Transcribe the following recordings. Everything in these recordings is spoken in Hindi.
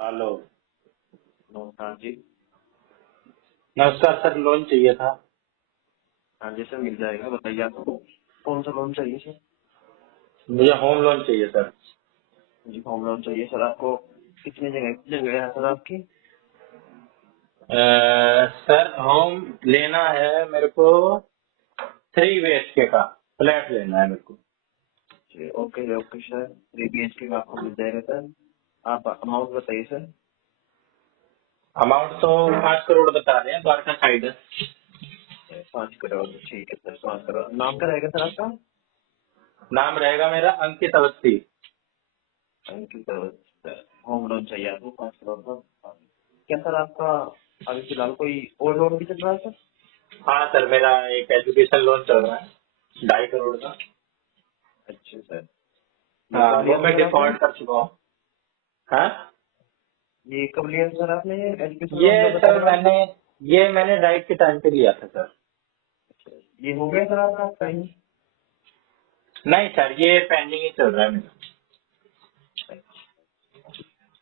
हेलो। नमस्कार जी। नमस्कार सर, लोन चाहिए था। हाँ जी सर, मिल जाएगा। बताइए आपको कौन सा लोन चाहिए सर? मुझे होम लोन चाहिए सर। जी, होम लोन चाहिए सर। आपको कितनी जगह जगह है सर आपकी? सर होम लेना है मेरे को। 3 BHK का फ्लैट लेना है मेरे को। जी, ओके ओके सर, 3 BHK का आपको मिल जाएगा सर। आप अमाउंट बताइए सर। अमाउंट तो 5 करोड़ बता रहे हैं, द्वारका साइड है। 5 करोड़, ठीक है सर। 5 करोड़। नाम क्या रहेगा सर आपका? नाम रहेगा मेरा अंकित अवस्थी। अंकित सर। होम लोन चाहिए आपको 5 करोड़ का। क्या सर आपका अभी फिलहाल कोई और लोन भी चल रहा है सर? हाँ सर, मेरा एक एजुकेशन लोन चल रहा है 2.5 करोड़ का। अच्छा सर। ये हाँ, कब वो लिया था मैं सर आपने? डिफॉल्ट कर चुका हूँ। हाँ, ये कब लिया था सर आपने, ये एजुकेशन ये लोन जो बता सर रहे हो आप? मैंने डाइट के टाइम पे लिया था सर। ये हो गया सर आपका कहीं? नहीं सर, ये पेंडिंग ही चल रहा है मेरा।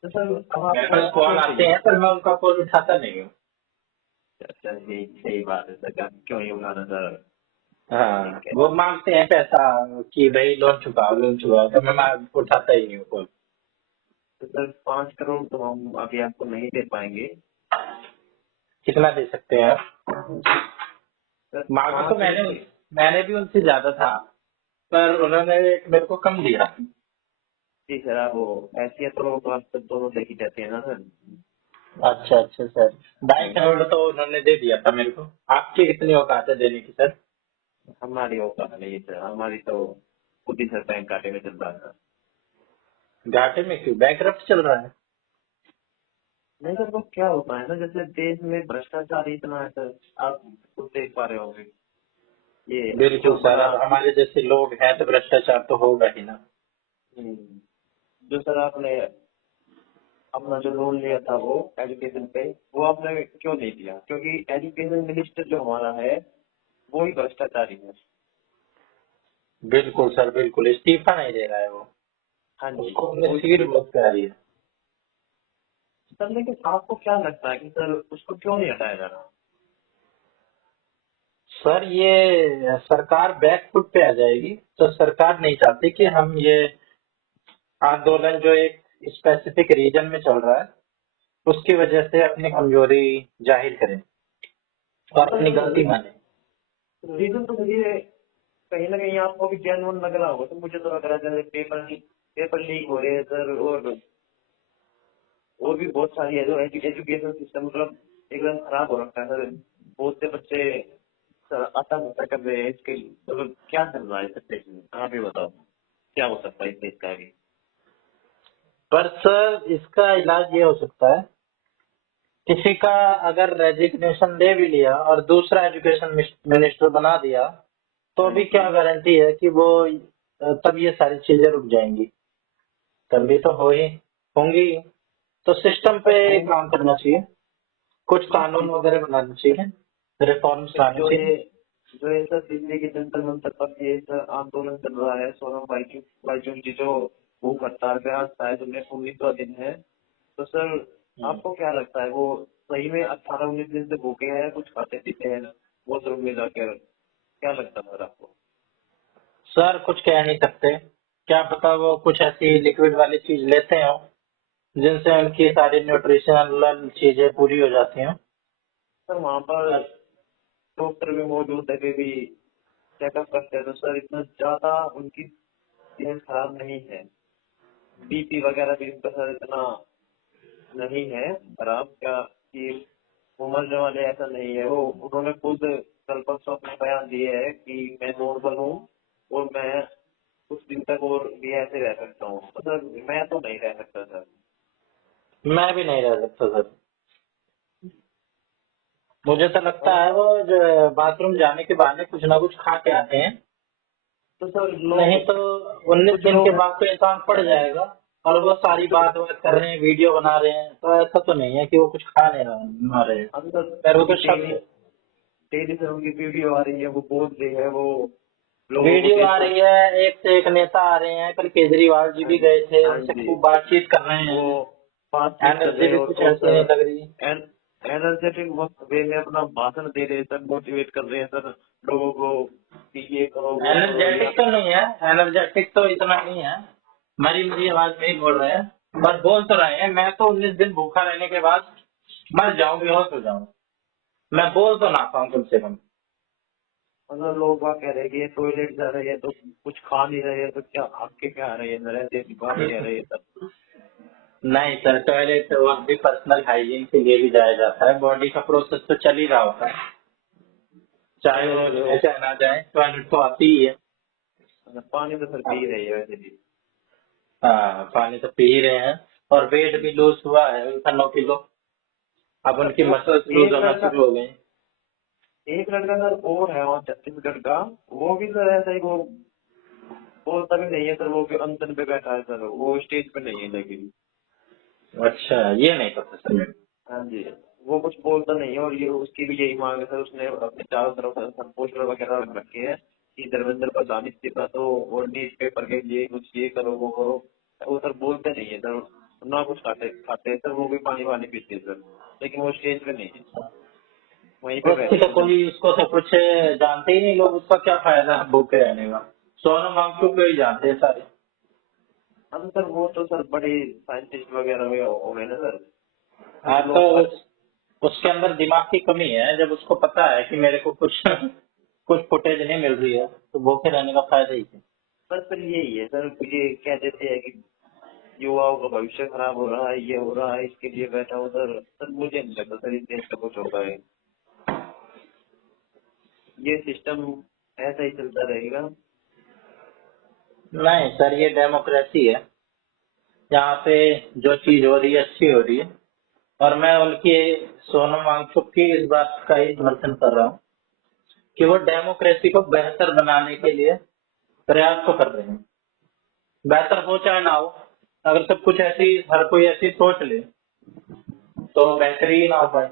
तो सर अब मेरे आपको पास कॉल क्यों आते चाहिए? हैं पर मैं उनका कॉल उठाता नहीं हूँ। अच्छा, यही सही बात है सर, कि आप क्यों नहीं उठाना सर? हाँ, ठीक है। वो मांगते हैं पैसा कि भाई लोन चुकाओ, तो मैं उठाता ही नहीं हूँ कॉल। तो सर 5 करोड़ तो हम अभी आपको नहीं दे पाएंगे। कितना दे सकते हैं आप? सर मांगा तो पाँच मैंने भी उनसे ज्यादा था, पर उन्होंने मेरे को कम दिया। जी सर, आप वो ऐसी तो बात तो दोनों देखी जाती है ना सर। अच्छा अच्छा सर, 2.5 करोड़ तो उन्होंने दे दिया था मेरे को। आपकी कितनी औकात है देने की सर? हमारी औकात नहीं है सर, हमारी तो खुद ही सर बैंक काटे में चल रहा था। घाटे में क्यों? बैंकरप्ट चल रहा है। नहीं सर, वो क्या होता है ना, जैसे देश में भ्रष्टाचार इतना है सर, आप खुद देख पा रहे होंगे। ये जो बिल्कुल सर, हमारा अब हमारे जैसे लोग हैं तो भ्रष्टाचार तो होगा ही ना। हम्म, जो सर आपने अपना जो लोन लिया था वो एजुकेशन पे, वो आपने क्यों नहीं दिया? क्योंकि एजुकेशन मिनिस्टर जो हमारा है वो ही भ्रष्टाचारी है। बिल्कुल सर, बिल्कुल इस्तीफा नहीं दे रहा है वो। हाँ जी। उसको अपनी वो सीट बहुत प्यारी है। सर, लेकिन आपको क्या लगता है कि सर उसको क्यों नहीं हटाया जा रहा? सर ये सरकार बैक फुट पे आ जाएगी, तो सरकार नहीं चाहती कि हम ये आंदोलन जो एक स्पेसिफिक रीजन में चल रहा है उसकी वजह से अपनी कमजोरी जाहिर करें और अपनी सर गलती माने। रीजन तो मुझे कहीं ना कहीं आपको भी जेन्युइन लग रहा होगा, तो मुझे तो लग रहा है जैसे पेपर लीक हो रहे हैं सर, और भी बहुत सारी है जो एजुकेशन सिस्टम मतलब एकदम खराब हो रखा है सर। बहुत से बच्चे सर आत्महत्या कर रहे हैं, इसके मतलब क्या चल रहा है सर देश में? आप ही बताओ, क्या हो सकता है इस देश का आगे? पर सर इसका इलाज ये हो सकता है, किसी का अगर रेजिग्नेशन दे भी लिया और दूसरा एजुकेशन मिनिस्टर बना दिया तो हाँ भी जी। क्या गारंटी है कि वो तब ये सारी चीजें रुक जाएंगी? तभी तो होंगी ही। तो सिस्टम पे नहीं काम करना चाहिए, कुछ कानून वगैरह बनाना चाहिए, रिफॉर्म्स सर, लाने चाहिए। जो ये सर दिल्ली के जंतर मंतर पर ये सर आंदोलन चल रहा है, सोनम बाईचुंग जी जो भूख हड़ताल पे आज शायद उन्हें 19वां दिन है, तो सर हम्म। आपको क्या लगता है वो सही में 18-19 दिन से भूखे हैं, कुछ खाते पीते हैं वो सब में जाकर? क्या लगता है सर आपको? सर कुछ कह नहीं सकते, क्या पता वो कुछ ऐसी लिक्विड वाली चीज लेते हो जिनसे उनकी सारी न्यूट्रिशनल चीजें पूरी हो जाती हैं। सर वहाँ पर डॉक्टर भी मौजूद है, भी चेकअप करते हैं, तो सर इतना ज्यादा उनकी सेहत खराब नहीं है। बीपी वगैरह भी उनका सर इतना नहीं है खराब, क्या कि उमर जमाने ऐसा नहीं है। वो उन्होंने खुद कल परसों अपने बयान दिए है कि मैं नॉर्मल हूँ और मैं कुछ दिन तक और भी ऐसे रह सकता हूँ, तो सर मैं तो नहीं रह सकता सर। मैं भी नहीं रह सकता सर। मुझे तो लगता और है वो जो बाथरूम जाने के बहाने कुछ ना कुछ खा के आते हैं, तो सर लोग, नहीं तो 19 कुछ दिन के लोग बाद तो इंसान पड़ जाएगा। और वो सारी बात बात कर रहे हैं, वीडियो बना रहे हैं, तो ऐसा तो नहीं है कि वो कुछ खा नहीं रहे हैं। अंदर पर वो उनकी तो डेली शब्द, डेली सर उनकी वीडियो आ रही है, वो बोल रही है, वो लोगों को वीडियो आ देश। रही है, एक से एक नेता आ रहे हैं, कल केजरीवाल जी हाँ भी जी। गए थे, हाँ उनसे जी। खूब बातचीत कर रहे वो हैं। बातचीत कर एनर्जी रहे भी हो कुछ तो ऐसी नहीं सर लग रही है। एनर्जेटिक वे में अपना भाषण दे रहे हैं सर, मोटिवेट कर रहे हैं सर लोगों को कि ये करो वो करो या। एनर्जेटिक तो नहीं है, एनर्जेटिक तो इतना नहीं है, मरी मरी आवाज में ही बोल रहे हैं, पर बोल तो रहे हैं मैं तो 19 दिन भूखा रहने के बाद मर जाऊं, बेहोश हो जाऊं, मैं बोल तो ना पाऊं कम से कम। मतलब लोग वहाँ कह रहे हैं कि ये टॉयलेट जा रहे हैं तो कुछ खा नहीं रहे हैं, तो क्या आपके क्या आ रहे हैं, रहते ऐसी बात कह रहे हैं सर। नहीं सर, टॉयलेट वो भी पर्सनल हाइजीन के लिए भी जाया जाता है, बॉडी का प्रोसेस तो चल ही रहा होता है, चाहे वो जाए चाहे ना जाए, टॉयलेट तो आती ही है। मतलब पानी तो सर पी रहे हैं वैसे भी। हाँ, पानी तो पी ही रहे हैं, और वेट भी लूज हुआ है उनका 9 किलो, अब सर उनकी वो मसल्स लूज एक होना लड़का शुरू हो गई। एक लड़का सर और है वहाँ छत्तीसगढ़ का, वो भी सर ऐसा ही, वो बोलता भी नहीं है सर, वो भी अंदर पे बैठा है सर, वो स्टेज पे नहीं है लेकिन। अच्छा, ये नहीं पता सर मेरे हाँ जी, वो कुछ बोलता नहीं है, और ये उसकी भी यही मांग है सर, उसने अपने चारों तरफ सर पोस्टर वगैरह रख रखे हैं कि धर्मेंद्र प्रधान इस्तीफा दो और न्यूज पेपर के लिए कुछ ये करो वो करो। वो सर बोलते नहीं है सर, ना कुछ खाते खाते हैं सर, वो भी पानी वानी पीते हैं सर, लेकिन वो स्टेज पे नहीं है, वहीं पे को। उसकी बैठे तो हैं जब। कोई, उसको तो कुछ जानते ही नहीं लोग, उसका क्या फायदा है भूखे रहने का, सोनम वांगचुक को ही जानते हैं सारे। हाँ तो सर वो तो सर बड़े साइंटिस्ट वगैरह हुए हो गए ना सर, हाँ, कुछ तो लोग सर। उसके अंदर दिमाग की कमी है, जब उसको पता है कि मेरे को कुछ कुछ फुटेज नहीं मिल रही है, तो भूखे रहने का फायदा ही है। बस सर यही है सर, ये कह देते हैं कि युवाओं का भविष्य खराब हो रहा है, ये हो रहा है, इसके लिए बैठा हूँ सर। सर मुझे नहीं लगता सर इस देश का कुछ होगा है, ये सिस्टम ऐसा ही चलता रहेगा। नहीं सर, ये डेमोक्रेसी है, यहाँ पे जो चीज हो रही है अच्छी हो रही है, और मैं उनकी, सोनम वांगचुक की इस बात का ही समर्थन कर रहा हूँ कि वो डेमोक्रेसी को बेहतर बनाने के लिए प्रयास तो कर रहे हैं। बेहतर हो चाहे ना हो, अगर सब कुछ ऐसी, हर कोई ऐसी सोच ले तो बेहतरी ही ना हो पाए।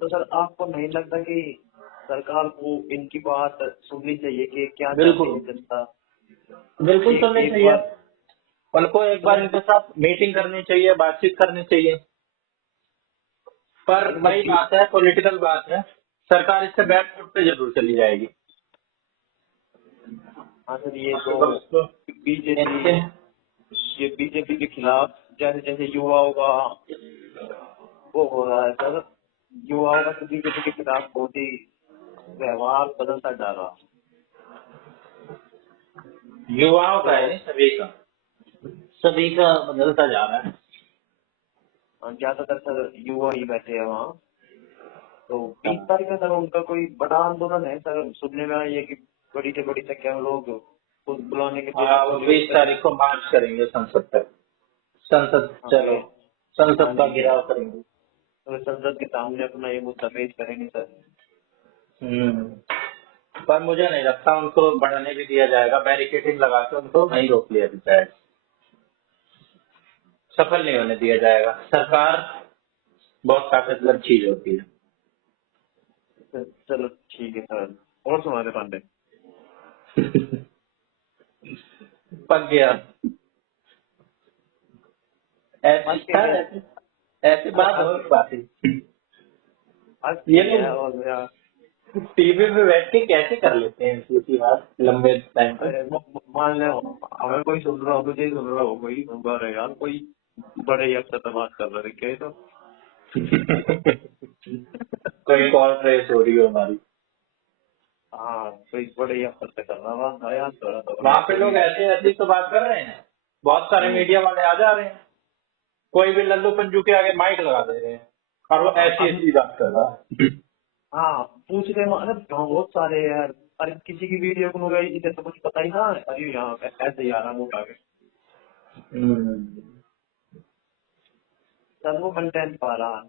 तो सर आपको नहीं लगता कि सरकार को इनकी बात सुननी चाहिए कि क्या चाहती है बिल्कुल, जनता? बिल्कुल एक सुननी एक चाहिए, बार उनको एक बार मतलब इनके साथ मीटिंग करनी चाहिए, बातचीत करनी चाहिए, पर मतलब वही बात है, पॉलिटिकल बात है, सरकार इससे बैक फुट पे जरूर चली जाएगी। हाँ सर, ये तो मतलब उसको बीजेपी इनके, ये बीजेपी के खिलाफ जैसे जैसे युवाओं का वो हो रहा है सर, युवाओं का तो बीजेपी के खिलाफ बहुत ही व्यवहार बदलता जा रहा है। युवाओं का तो है, सभी का बदलता जा रहा है। ज्यादातर सर युवा ही बैठे हैं वहाँ। तो 20 तारीख का सर उनका कोई बड़ा आंदोलन है सर, सुनने में आया है कि बड़ी से बड़ी संख्या में लोग खुद बुलाने के लिए हाँ, वो सहयोग 20 तारीख करेंगे। को मार्च करेंगे संसद तक, संसद हाँ चलो, हाँ संसद का जी, घेराव करेंगे। तो संसद के सामने अपना ये मुद्दा पेश करेंगे सर। पर मुझे नहीं लगता उनको बढ़ने भी दिया जाएगा, बैरिकेडिंग लगा के उनको वहीं रोक लिया जाएगा, सफल नहीं होने दिया जाएगा। सरकार बहुत ताकतवर चीज होती है। चलो ठीक है सर, और सुना दे पांडे। पक गया, ऐसी आज के है, ऐसी ऐसी बात आज हो पाती। आज ये के है लोग और यार। टीवी पे बैठ के कैसे कर लेते हैं इनकी बात लंबे टाइम पे। अरे मान लो हमें कोई सुन रहा हो, तुझे ही सुन रहा हो, कोई सुन रहा है यार, कोई बड़े ही अफसर से बात कर रहे थे क्या ये तो। कोई कॉल ट्रेस हो रही हो हमारी। हाँ कोई बड़े ही अफसर से कर रहा था यार, थोड़ा तो वहां यार पे कोई। लोग ऐसे ऐसी तो बात कर रहे हैं, बहुत सारे हम्म, मीडिया वाले आ जा रहे हैं, कोई भी लल्लू पंजू के आगे माइक लगा दे रहे हैं, और वो ऐसी अब ऐसी बात कर रहा है। हाँ पूछ रहे हैं, अरे हाँ, बहुत सारे हैं यार। अरे किसी की वीडियो को गई, इसे तो कुछ पता ही ना, अरे यहाँ ऐसे ही आ रहा मुंह आगे। सर वो कंटेंट पा रहा है।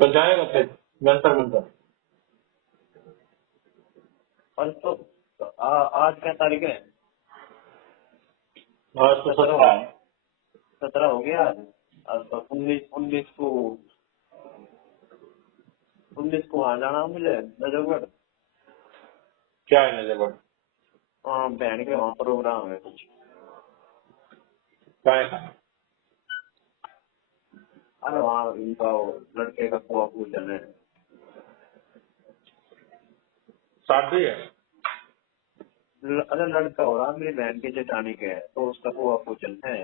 तो जाएगा फिर जंतर मंतर। और तो आज क्या तारीख है? और तो 17 17 हो है। 17 हो गया आज। आज तो 19 को आ जाना मुझे नजरगढ़। क्या है नजर। हाँ बहन के वहाँ प्रोग्राम है कुछ। क्या है? अरे वहाँ उनका वो लड़के का कुआ पूजन है। शादी है? अरे लड़का हो रहा मेरी बहन के जेठानी के है, तो उसका कुआ पूजन है।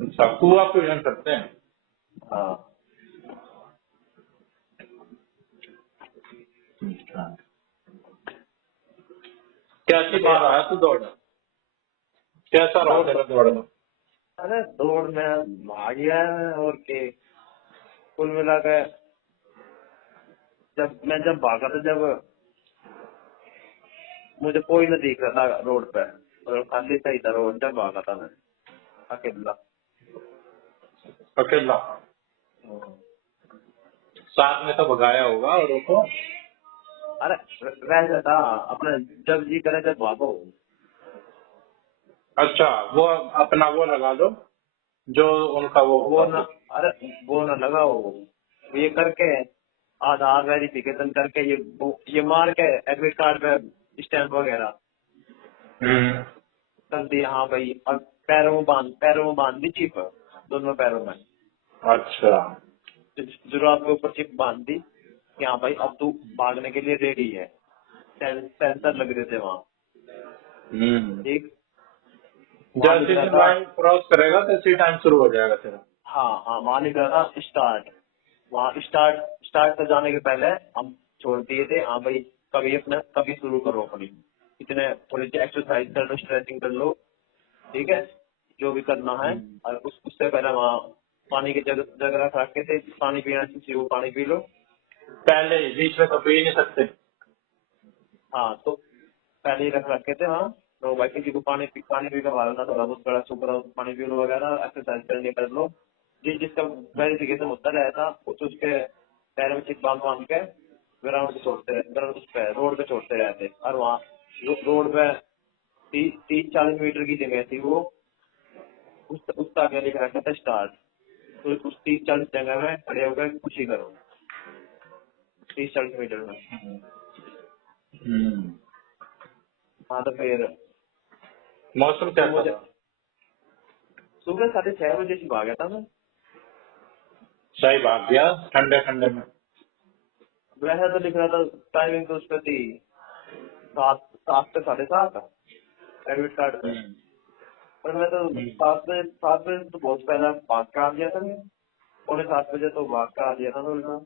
अच्छा, कुआ पूजन करते हैं। हाँ। अच्छा। कैसी बात आया तू दौड़? कैसा रहा तेरा दौड़ना? अरे दौड़ में भाग गया है और के कुल मिला के जब भागा था, जब मुझे कोई न दिख रहा था रोड पे, और खाली सही था रोड, जब भागा था मैं अकेला। अकेला? साथ में तो भगाया होगा औरों को? अरे वैसे था अपना, जब जी करे जब भागो। अच्छा, वो अपना वो लगा लो जो उनका वो वो होगा ना, वो। अरे वो ना लगा वो ये करके आधार वेरिफिकेशन करके ये मार के एडमिट कार्ड पे स्टैंप वगैरह कर दिया। हाँ भाई, अब पैरों में बांध दी चिप, दोनों पैरों में अच्छा। जुराब के ऊपर चिप बांध दी कि हाँ भाई अब तू भागने के लिए रेडी है। सेंसर लग रहे थे वहाँ। ठीक, वहाँ लिख जैसे रहा ही था। लाइन क्रॉस करेगा तो टाइम शुरू हो जाएगा तेरा। हाँ, वहाँ लिख रहा था स्टार्ट। वहाँ स्टार्ट तक जाने के पहले हम छोड़ दिए थे, हाँ भाई कभी शुरू करो अपनी, इतने थोड़ी सी एक्सरसाइज कर लो, स्ट्रेचिंग कर लो, ठीक है, जो भी करना है। और उससे पहले वहाँ पानी की जगह रख रखे थे, पानी पीना चाहिए वो पानी पी लो। पहले ही, बीच में तो पी नहीं सकते। हाँ, तो पहले ही रख रखे थे वहाँ। तो भाई किसी को पानी पी कर मारना, थोड़ा बहुत बड़ा सुपर पानी पी लो वगैरह, एक्सरसाइज करनी कर लो। जिसका वेरिफिकेशन होता रहता उसके पैर में चिप बांध के ग्राउंड पे रोड पे छोड़ते रहते। और वहाँ रोड पे 30-40 मीटर की जगह थी वो, उसका आगे लिख रखा था स्टार्ट। तो उस 30-40 जगह में खड़े होकर कुछ ही करो 30-40 मीटर में। हाँ, तो फिर मौसम तो कैसा मुझे था? सुबह 6:30 से भागा था मैं। सही बात गया, ठंडे ठंडे में। वैसे तो लिख रहा था टाइमिंग, तो उस पर थी 7 से 7:30 एडमिट कार्ड पे। पर मैं तो 7 बजे तो बहुत पहले भाग का आ गया था मैं। 6:45 तो भाग का आ गया था मैं।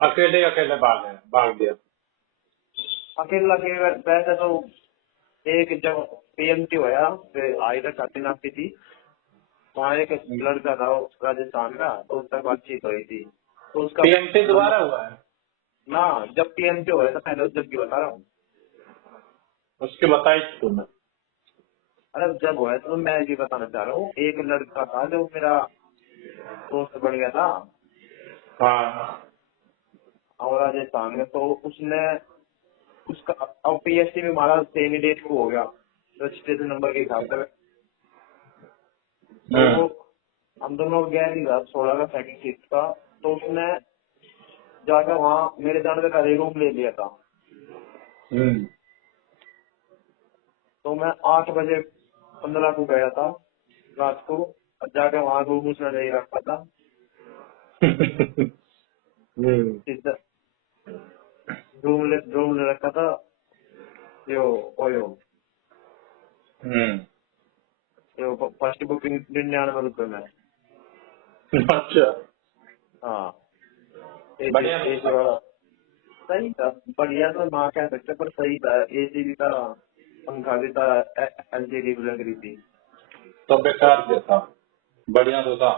अकेले अकेले भाग गया। अकेला के वैसे तो एक जब पीएमटी होया, फिर आई तक छाती नापी थी, वहाँ एक लड़का था राजस्थान का, तो उससे बातचीत हुई थी, तो उसका पीएमटी दोबारा हुआ है? ना, जब पीएमटी हुआ था पहले जब की बता रहा हूँ। उसकी बताई थी तुमने? अरे जब हुआ तो मैं ये बताना चाह रहा हूँ, एक लड़का था जो मेरा दोस्त बन गया था हाँ। और राजस्थान में, तो उसने उसका अब पीएससी में हमारा सेम ही डेट को हो गया रजिस्ट्रेशन नंबर के हिसाब से। तो वो हम दोनों गए नहीं था 16 का सेकंड शिफ्ट का, तो उसने जाकर वहाँ मेरे जाने का रूम ले लिया था। तो मैं 8:15 को गया था रात को, और जाकर वहाँ रूम उसने नहीं रखा था। रूम ले रखा था जो ओयो, जो फर्स्ट बुकिंग 99 रुपए में। अच्छा, हाँ, बढ़िया एसी था। वाला सही था, बढ़िया तो ना कह सकते पर सही था। एसी भी था, पंखा भी था, एलसीडी भी लग रही थी। तो बेकार क्या था? बढ़िया तो था।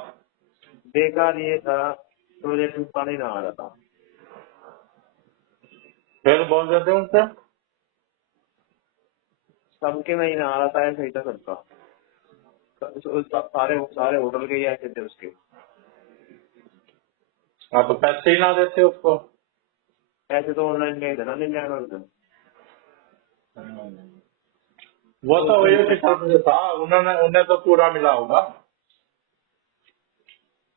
बेकार ये था टॉयलेट में पानी ना आ रहा था। फिर बोल देते उनसे। सबके में ही ना आ रहा था, ऐसा ही था सबका। सारे होटल के ही ऐसे थे उसके। हाँ, तो पैसे ही ना देते उसको। ऐसे तो ऑनलाइन नहीं था ना 99 रुपए। वो तो तो उसने वही के साथ जो था, उन्हें तो पूरा मिला होगा।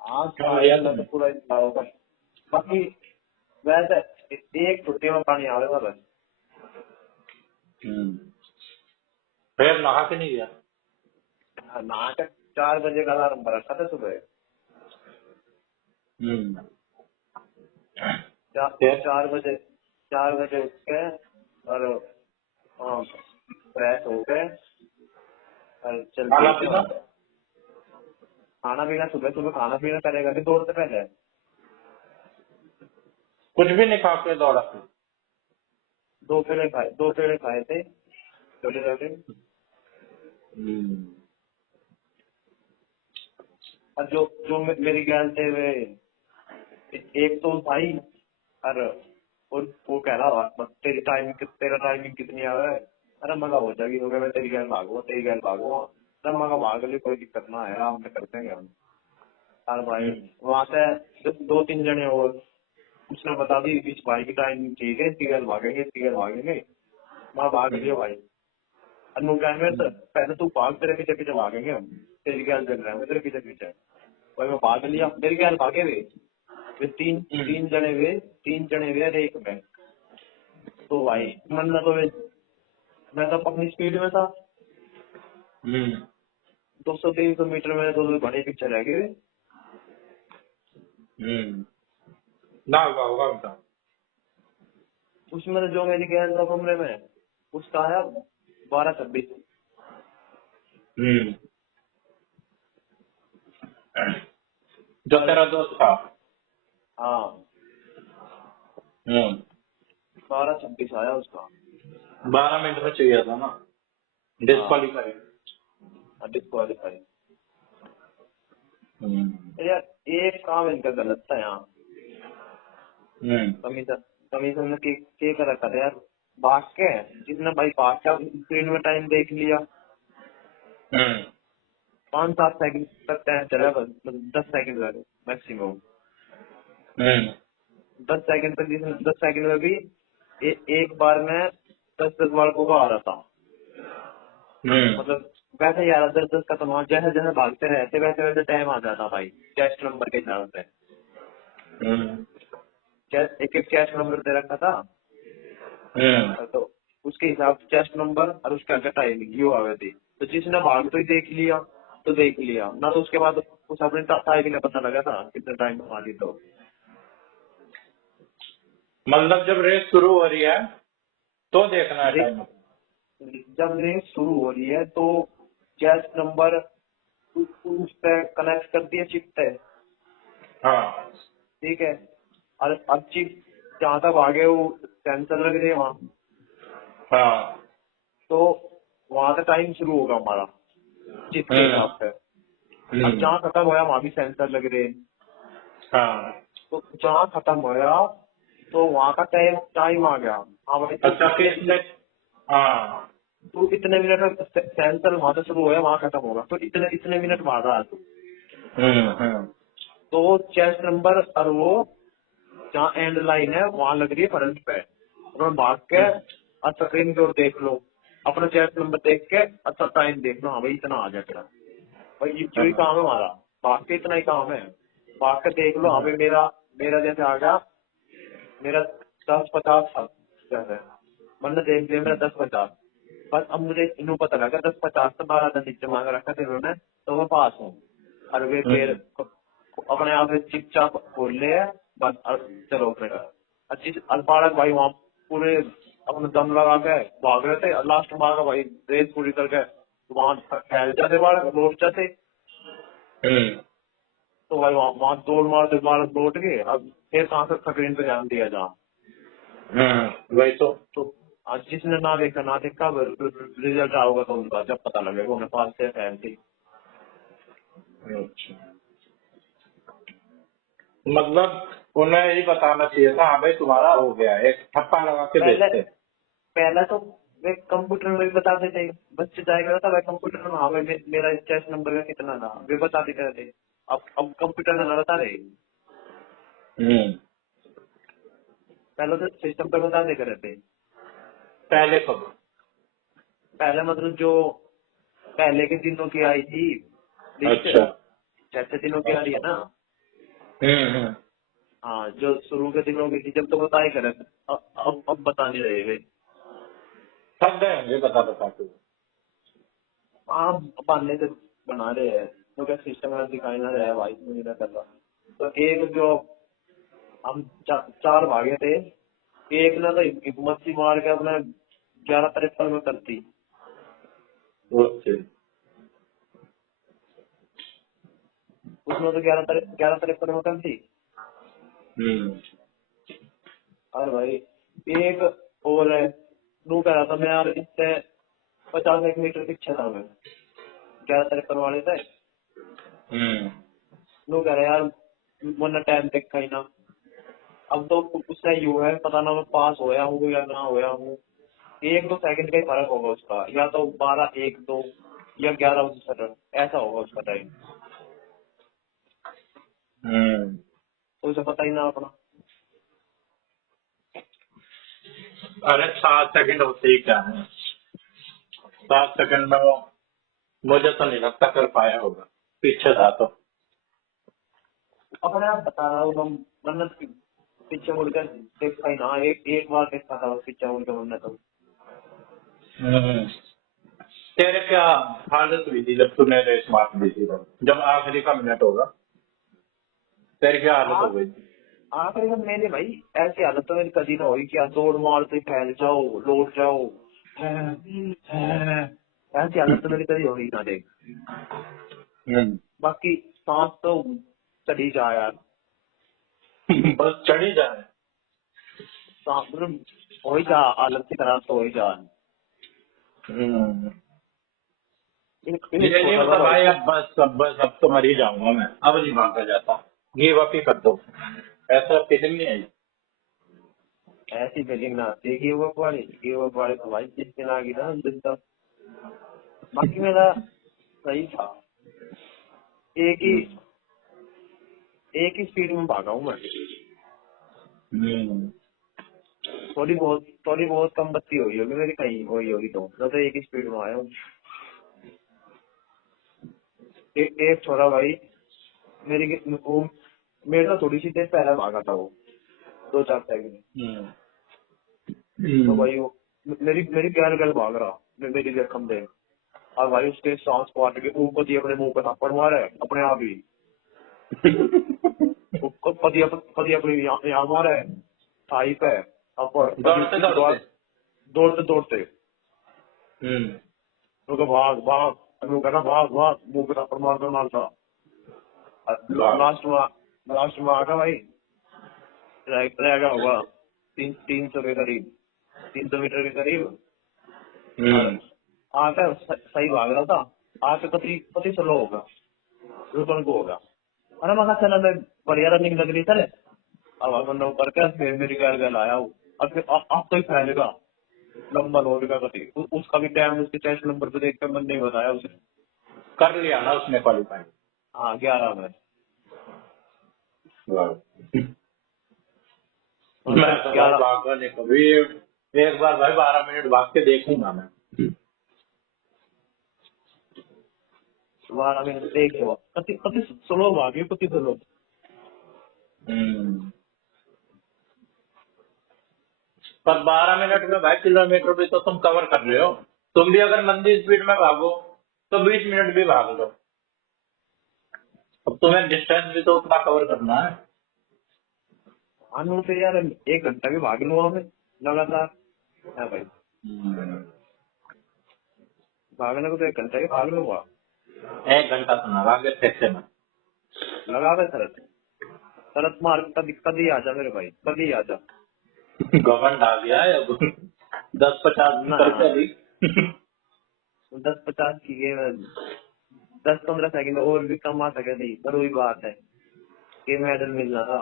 हाँ, क्या लिया उन्हें तो तुमने? पूरा हिस्सा होगा। बाकी वैसे एक छुट्टी में पानी आ रहा था बस। फिर नहा के नहीं गया? नहा के 4 बजे का अलार्म रखा था सुबह। फिर 4 बजे उठ के और फ्रेश हो गए और चल खाना दिए। पीना खाना पीना सुबह खाना पीना करेगा कि दौड़ते पहले? कुछ भी नहीं खा के दौड़ा फिर? 2 पेड़े खाए थे छोटे छोटे। और जो मेरी गर्ल थे वे एक तो भाई और वो कह रहा बस तेरा टाइमिंग कितनी आ रहा है? अरे मगा हो जाएगी, हो गया मैं तेरी गर्ल भागूंगा। अरे मगा भाग ली, कोई दिक्कत ना है, आराम से कर देंगे हम। और भाई वहां से 2-3 जने और उसने बता दी इस भाई की टाइमिंग ठीक है, इसकी गर्ल भागेंगे। मैं भाग लिया भाई। अनु कैमरे से पहले तू भाग, तेरे पीछे भागेंगे हम, तेरी गर्ल चल रहा है तेरे पीछे। भाई मैं भाग लिया, मेरी गर्ल भागे वे तीन जने वे एक में। तो भाई मैं तो अपनी स्पीड में था, 200-300 मीटर में 2 घंटे पीछे रह गए। ना होगा उनका। उसमें जो मेरी गर्ल था कमरे में, उसका आया 12-26। जो तेरा दोस्त था? हाँ 12-26 आया उसका। 12 मिनट में चाहिए था ना, डिस्क्वालीफाई। डिस्क्वालीफाई। यार एक काम इनका गलत था यहाँ। कमीशन ने के कर रखा था यार, भाग के जितना भाई भाग के स्क्रीन में टाइम देख लिया, 5-7 सेकंड तक टाइम चला, बस 10 सेकंड लगे मैक्सिमम। 10 सेकंड तक, जिसमें 10 सेकंड में भी एक बार में 10 बालकों को आ रहा था। मतलब वैसे यार 10 का तमाम जैसे भागते रहते वैसे टाइम आ जाता भाई, चेस्ट नंबर के हिसाब से। एक चेस्ट नंबर दे रखा था, तो उसके हिसाब से चेस्ट नंबर और उसके आगे टाइमिंग ये आ गई थी। तो जिसने भाग तो ही देख लिया ना, तो उसके बाद उस अपने टाइमिंग पता लगा था कितने टाइम आ रही। तो मतलब जब रेस शुरू हो रही है तो देखना है टाइम? जब रेस शुरू हो रही है तो चेस्ट नंबर उस पे कनेक्ट कर दिया चिप पे। हाँ ठीक है, और अब चिप जहाँ तक आगे वो सेंसर लग रही है वहाँ, हाँ तो वहाँ से टाइम शुरू होगा हमारा चिप के हिसाब से। अब जहाँ खत्म होया वहाँ भी सेंसर लग रहे हैं। हाँ तो जहाँ खत्म होया तो वहाँ का टाइम आ गया। हाँ भाई तो इतने मिनट सेंसर वहाँ से शुरू होया वहाँ खत्म होगा, तो इतने मिनट बाद आ तो चेस्ट नंबर और वो जहाँ एंड लाइन है वहाँ लग रही है फ्रंट पे। और भाग के अच्छा स्क्रीन की ओर देख लो, अपना चेस्ट नंबर देख के अच्छा टाइम देख लो, हाँ भाई इतना आ जाए तेरा। भाई जो ही काम है हमारा, भाग के इतना ही काम है। भाग के देख लो, हाँ भाई मेरा जैसे आ गया, मेरा 10-50 था जैसे, मतलब देख लिया मेरा 10-50। बस अब मुझे इन्हों पता लगा 10-50 से 12 दिन नीचे मांग रखा था इन्होंने, तो मैं पास हूँ। और वे फिर अपने आप चिप चाप खोल ले है बस, चलो अपने का बालक भाई वहाँ पूरे अपने दम लगा के भाग रहे थे। लास्ट मार का भाई रेस पूरी करके वहाँ फैल जाते बालक, लौट जाते। तो भाई वहाँ दौड़ मारते बालक लौट गए। अब फिर कहाँ से स्क्रीन पे ध्यान दिया जा। वही तो आज जिसने ना देखा रिजल्ट आओगा तो उनका जब पता लगेगा उन्हें पास से फैल थी। मतलब उन्हें यही बताना चाहिए था, हाँ भाई तुम्हारा हो गया, एक ठप्पा लगा के भेजते। पहले तो वे कंप्यूटर में भी बताते थे, बच्चे जाया करता था कंप्यूटर में, हाँ भाई मेरा चेस्ट नंबर का कितना था वे बताते थे। अब कंप्यूटर में न बता रहे, पहले तो सिस्टम पे बताते कर रहे थे। पहले कब? पहले मतलब जो पहले के दिनों की आई थी लिस्ट, अच्छा जैसे दिनों की आ रही है ना, हाँ जो शुरू के दिनों की थी जब तो बताए कर रहे थे, अब बता नहीं रहे वे। थक गए होंगे बता के। हाँ बांधने से बना रहे हैं तो क्या सिस्टम में दिखाई ना रहा है भाई, मुझे ना करता। तो एक जो हम चार भागे थे, एक ना तो हिम्मत सी मार के अपने 11:53 में करती, ओके। उसमें तो 11:53 में करती। और भाई एक और है, नू कह रहा था मैं यार इससे 50 मीटर पीछे था मैं 11:53 वाले थे। नू कह रहा यार वरना टाइम देखा ही ना। अब तो उससे यू है, पता ना मैं पास होया हूँ या ना होया हूँ, 1-2 सेकंड का ही फर्क होगा उसका, या तो 12-1-2 या 11-59 ऐसा होगा उसका टाइम, तो उसे पता ही ना अपना। अरे 7 सेकंड होते ही क्या है, 7 सेकंड में वो मुझे तो नहीं लगता कर पाया होगा, पीछे था तो। अपने आप बता रहा हूँ हम, वरना पीछे मुड़कर देखा ही ना, एक बार देखा था बस पीछे मुड़कर हमने तो। तेरे क्या हालत हुई थी जब तूने रेस मार दी थी, जब आखिरी का मिनट होगा तेरी क्या हालत हो गई थी? आखिर में मेरे भाई ऐसी हालत तो मेरी कभी ना हुई कि आप दौड़ मारते फैल जाओ लौट जाओ, ऐसी हालत तो मेरी कभी हुई ना देख। बाकी सांस तो चढ़ी जा यार, बस चढ़ी जाए। सांस मतलब हो ही जा, हालत की तरह तो हो ही जा। ये नहीं छोटा सा मतलब भाई, भाई अब तो मर ही जाऊंगा मैं, अब नहीं भागा जाता, गिव अप ही कर दो, ऐसा फीलिंग नहीं आई? ऐसी फीलिंग ना आती गिव अप वाली तो भाई जिस दिन आ गई ना उस दिन तक। बाकी मेरा सही था, एक ही एक ही स्पीड में भागा हूँ मैं। थोड़ी बहुत कम बत्ती हुई होगी मेरी, कहीं हुई होगी तो एक ही स्पीड में आया हूँ। एक छोरा भाई मेरे से थोड़ी सी देर पहले भागा था वो, 2-4 सेकंड। तो भाई वो मेरी मेरी गैर गैर भाग रहा, मेरी जख्म दे, और भाई उसके सांस काट के ऊपर दिए अपने मुंह पे थप्पड़ मारे अपने आप ही, पति अपनी यहाँ मारे थाई पे थप्पड़, दौड़ते दौड़ते। दौड़ते दौड़ते तो भाग भाग, कहना भाग भाग, मुंह पे थप्पड़ मार कर मारता। लास्ट में आगा भाई रह गया होगा 300 के करीब, 300 मीटर के करीब। और आकर सही भाग रहा था, आके पति स्लो होगा, रुकन को होगा। अरे मगर चला मैं बढ़िया रनिंग लग रही सर, अब बंदा ऊपर का फिर मेरी गैल गैल आया हूँ, और फिर आप तो ही फैलेगा लंबा लोड का कति, उसका भी टाइम उसके टेस्ट नंबर पे देख कर मैंने नहीं बताया उसे। कर लिया ना उसने क्वालिफाई? हाँ 11 में। मैं तो भाई भागा नहीं कभी, एक बार भाई 12 मिनट भाग के देखूंगा मैं। 12 मिनट देख लो, पति स्लो भागी, पति स्लो। पर 12 मिनट में भाई किलोमीटर भी तो तुम कवर कर रहे हो, तुम भी अगर मंदी स्पीड में भागो तो 20 मिनट भी भाग लो, अब तुम्हें डिस्टेंस भी तो उतना कवर करना है। हाँ फिर यार 1 घंटा भी भाग लूंगा मैं लगातार, है भाई भागने को तो 1 घंटा ही भाग लूंगा। 1 घंटा तो ना भागे ठेके में। लगा दे शरत मार, कभी आ जा मेरे भाई, कभी आ जा। घमंड आ गया है अब, 10-50 ना करके अभी। 10-50 की गेम, 10-15 सेकंड और भी कम आ सके नहीं, पर वही बात है कि मेडल मिलना था।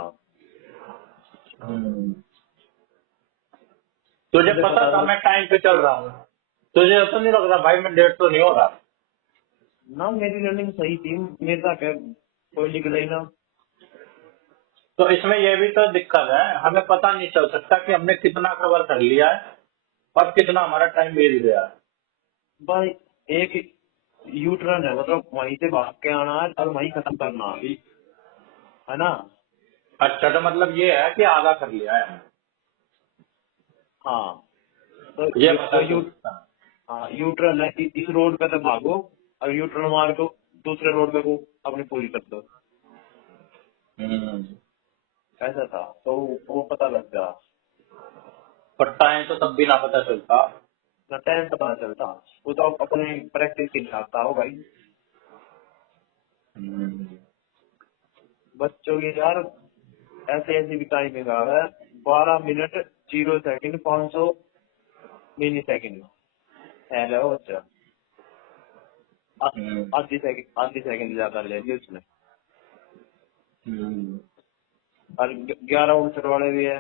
तुझे पता था मैं टाइम पे चल रहा हूँ, तुझे ऐसा नहीं लग रहा भाई मैं लेट तो नहीं हो रहा? ना मेरी रनिंग सही थी, मेरे साथ कोई निकले ही ना। तो इसमें यह भी तो दिक्कत है, हमें पता नहीं चल सकता कि हमने कितना कवर कर लिया है और कितना हमारा टाइम बीत गया है। भाई एक यू टर्न है, मतलब वहीं से भाग के आना है और वहीं खत्म करना है ना। अच्छा, तो मतलब ये है कि आधा कर लिया है, हाँ तो ये जो पता यू चल सकता है। हाँ यू टर्न है, इस रोड पे तो भागो और यू टर्न मार को दूसरे रोड पे वो अपनी पूरी कर दो। हम्म। ऐसा था, तो वो पता लग गया। पर टाइम तो तब भी ना पता चलता। ना टाइम पता चलता, वो तो अपने प्रैक्टिस के हिसाब था हो भाई। हम्म। बच्चों की यार ऐसे ऐसी भी टाइमिंग आ रहा है, 12 मिनट 0 सेकंड 500 मिली सेकंड। हेलो बच्चा, हम्म। आधी सेकंड ज्यादा ले ली उसने। हम्म। और 11 59 वाले भी है।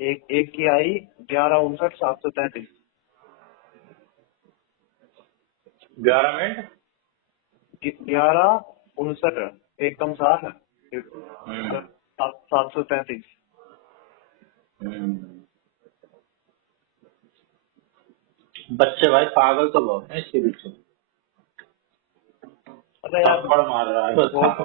एक की आई 11 59 733। 11 मिनट। 11 59 एक कम 7 हम्म। 733। हम्म। बच्चे भाई पागल तो बहुत है इसके पीछे। अरे यार थप्पड़ मार रहा है वो, बच्चा।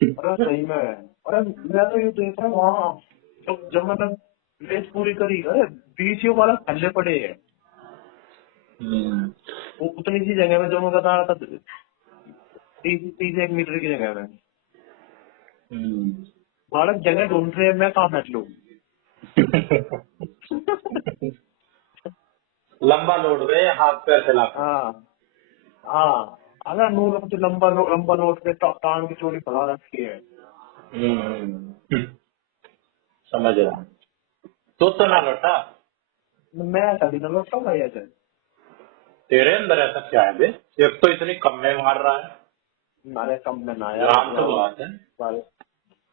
अरे सही में, अरे मैं तो ये देख रहा हूँ वहाँ, जब मतलब रेस पूरी करी, अरे बीसीओ वाला थल्ले पड़े है। हम्म। वो उतनी सी जगह में जो मैं बता रहा था, 30 31 मीटर की जगह में हम्म। बालक जगह ढूंढ रहे हैं, मैं कहाँ बैठ लूँ। लंबा लोड गए हाथ पैर चला कर। हाँ हाँ, अगर नूर तो लंबा नोट पे टांग की चोरी फैला रखी है। हम्म। समझ रहा हूँ। तो ना लौटा। मैं कभी ना लौटा भाई ऐसे। तेरे अंदर ऐसा क्या है बे? एक तो इतनी कम में मार रहा है। हमारे कम में ना यार, रात तो बात है।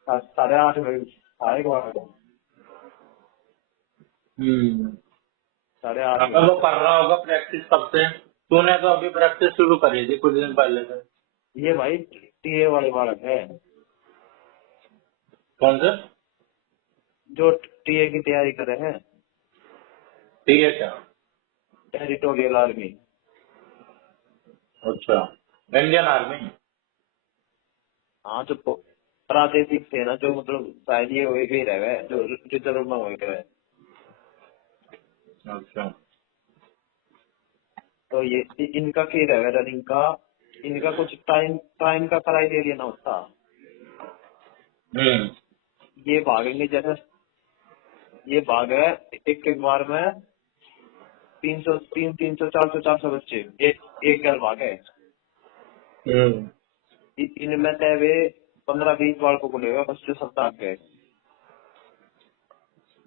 साढ़े 8 बजे आए बार, हम्म। 8:30 बजे। अगर वो कर रहा होगा प्रैक्टिस कब से? तूने तो अभी प्रैक्टिस शुरू करी थी कुछ दिन पहले से। ये भाई टीए वाले बालक है, कौन से? जो टीए की तैयारी कर रहे हैं, ठीक है क्या? Territorial army. अच्छा। Indian army. हाँ, जो प्रादेशिक सेना, जो मतलब शायद ये वही भी रहे हैं, जो रिजर्व में वही रहे। अच्छा। तो ये इनका क्या रहेगा रनिंग का, इनका कुछ टाइम टाइम का क्राइटेरिया ना होता। हम्म। ये भागेंगे जैसे, ये भाग है एक एक बार में 300 300 400 बच्चे एक गैर भाग है। हम्म। इनमें से वे 15 20 बालकों को लेगा बस, जो सब भाग गए।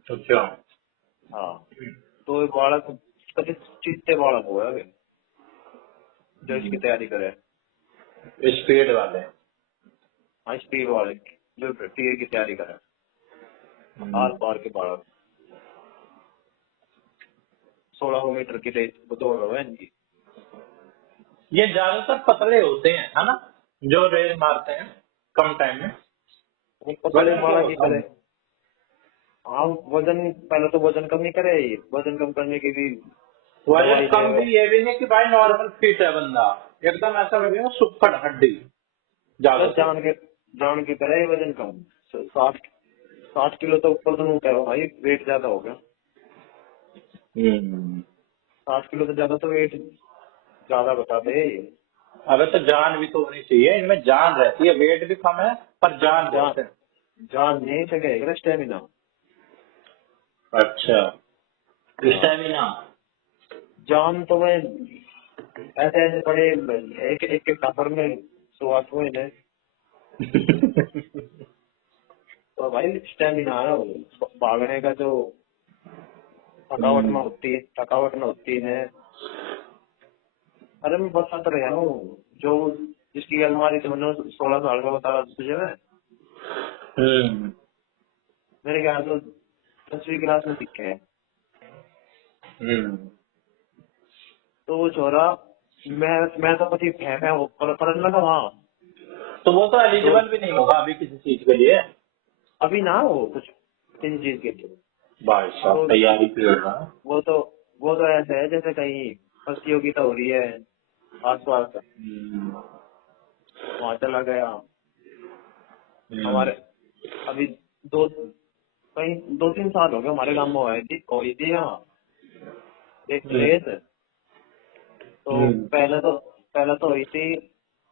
अच्छा। हाँ, तो ये बालक कभी चीते बालक हुआ है जो इसकी तैयारी करे। स्पीड वाले। हाँ, स्पीड वाले जो टीए की तैयारी करे, हम्म। आर पार के बालक। 1600 मीटर की रेस दौड़ रहे हैं इनकी। ये ज्यादातर पतले होते हैं है ना? जो रेस मारते हैं कम टाइम में। वो पतले वजन क्या बालक ही होता करे। है? हाँ, वजन पहले तो वजन कम नहीं करे, वजन कम करने की भी वजन दवाई कम ले। भी ये भी नहीं कि भाई नॉर्मल फिट है बंदा। एकदम ऐसा लगेगा सुपड़ हड्डी बस ज्यादातर। जान के करे वजन कम। 60 60 किलो तो ऊपर तो नहीं करो भाई, वेट ज्यादा हो गया। हम्म। 60 किलो तो ज्यादा, तो वेट ज्यादा बता दे। अबे तो जान भी तो होनी चाहिए, इनमें जान रहती है, वेट भी कम है पर जान जान बहुत है। जान नहीं सके स्टेमिना। अच्छा। हाँ, स्टेमिना। जान तो मैं ऐसे ऐसे बड़े एक एक एक सफर में शुरुआत हुए ने। तो भाई स्टेमिना है वो, भागने का जो थकावट में होती है। अरे मैं बताता रहा हूँ, जो जिसकी अलमारी थी मैंने 16 साल का बता रहा था तुझे मैं। हम्म। मेरे ख्याल तो 10वीं क्लास में सीखे है। हम्म। तो वो छोरा, मैं तो पति है वो पढ़ने लगा वहाँ। तो वो तो तो एलिजिबल भी नहीं होगा अभी किसी चीज के लिए। अभी ना हो कुछ किसी चीज के लिए। भाई साहब तो तैयारी कर रहा है। वो तो वो तो ऐसे है जैसे कहीं प्रतियोगिता हो रही है आस पास, हम्म। वहाँ चला गया। हम्म। हमारे अभी दो कहीं 2 3 साल हो गए, हमारे गांव में हुई थी यहाँ एक हम्म। रेस। तो पहले तो हुई थी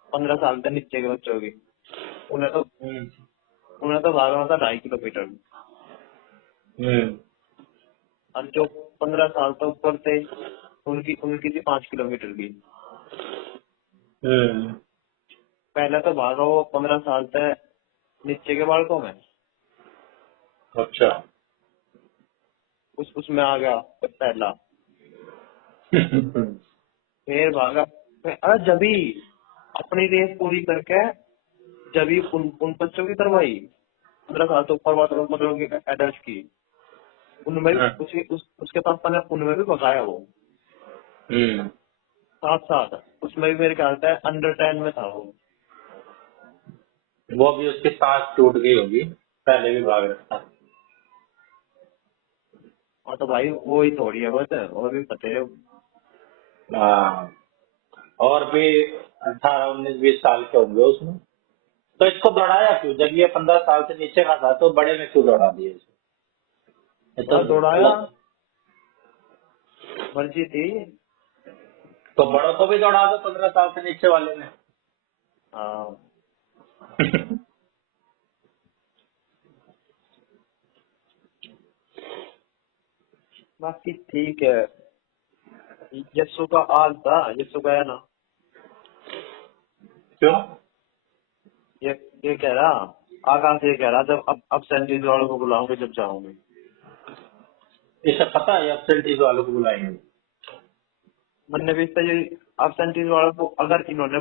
15 साल तक नीचे के बच्चों की। उन्हें तो भागना था 2.5 किलोमीटर। और जो 15 साल तक ऊपर थे उनकी थी 5 किलोमीटर की। पहले तो भागा वो 15 साल तक नीचे के बालकों में। अच्छा। उसमें आ गया पहला। फिर भागा। अरे जबी अपनी रेस पूरी करके जबी उन बच्चों की करवाई 15 साल से ऊपर मतलब एडल्ट की। उनमें उसके पापा ने उनमें भी भगाया वो। साथ उसमें भी मेरे ख्याल से अंडर 10 में था वो भी उसकी सांस टूट गई होगी, पहले भी भाग रहा था। और तो भाई वो ही थोड़ी है बस, और भी पते है। हाँ, और भी 18, 19, 20 साल के होंगे उसमें। तो इसको दौड़ाया क्यों? जब ये 15 साल से नीचे का था तो बड़े में क्यों दौड़ा दिया इसे? ये तो दौड़ाया गलत। मर्जी थी। तो बड़ों को भी दौड़ा दो 15 साल से नीचे वाले में। हाँ बाकी ठीक है। यस्सु का आज था, यस्सु गया ना। क्यों? ये कह रहा आकाश, ये कह रहा जब अब सैंडविच वालों को बुलाऊंगे जब जाऊंगे। इसे पता है एब्सेंटीज वालों को बुलाएंगे। मैंने भी ये एब्सेंटीज वालों को अगर इन्होंने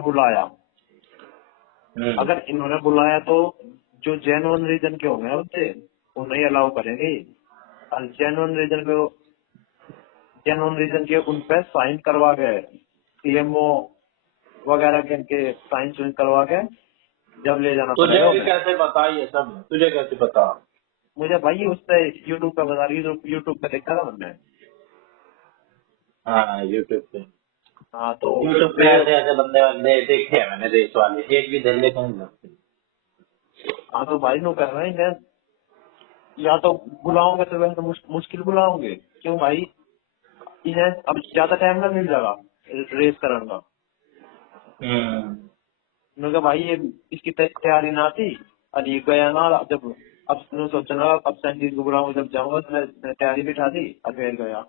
बुलाया तो जो जेन्युइन रीजन के होंगे उससे वो नहीं अलाउ करेंगे। और जेन्युइन रीजन के उन पे साइन करवा के सीएमओ वगैरह के साइन करवा के जब ले जाना तुझे पड़ेगा भी उन्हें। कैसे पता ये सब? तुझे कैसे पता? मुझे भाई उस पे यूट्यूब पे बता रही, यूट्यूब पे देखा था मैंने। हाँ, यूट्यूब पे। हाँ तो यूट्यूब पे वो ऐसे ऐसे बंदे बंदे देखे हैं मैंने, रेस वाले, एक भी दिल्ली को नहीं लगते। हाँ तो भाई नो कर रहे हैं या तो बुलाओगे तो वैसे मुश्किल बुलाओगे क्यों भाई। इन्हें अब ज्यादा टाइम ना मिल जाएगा रेस करने का। मैंने कहा भाई ये इसकी तैयारी ना थी और ये गया ना। जब अब सोचना अब सैंडविच को बुलाऊंगा जब जाऊंगा तो मैं तैयारी बिठा दी और फिर गया।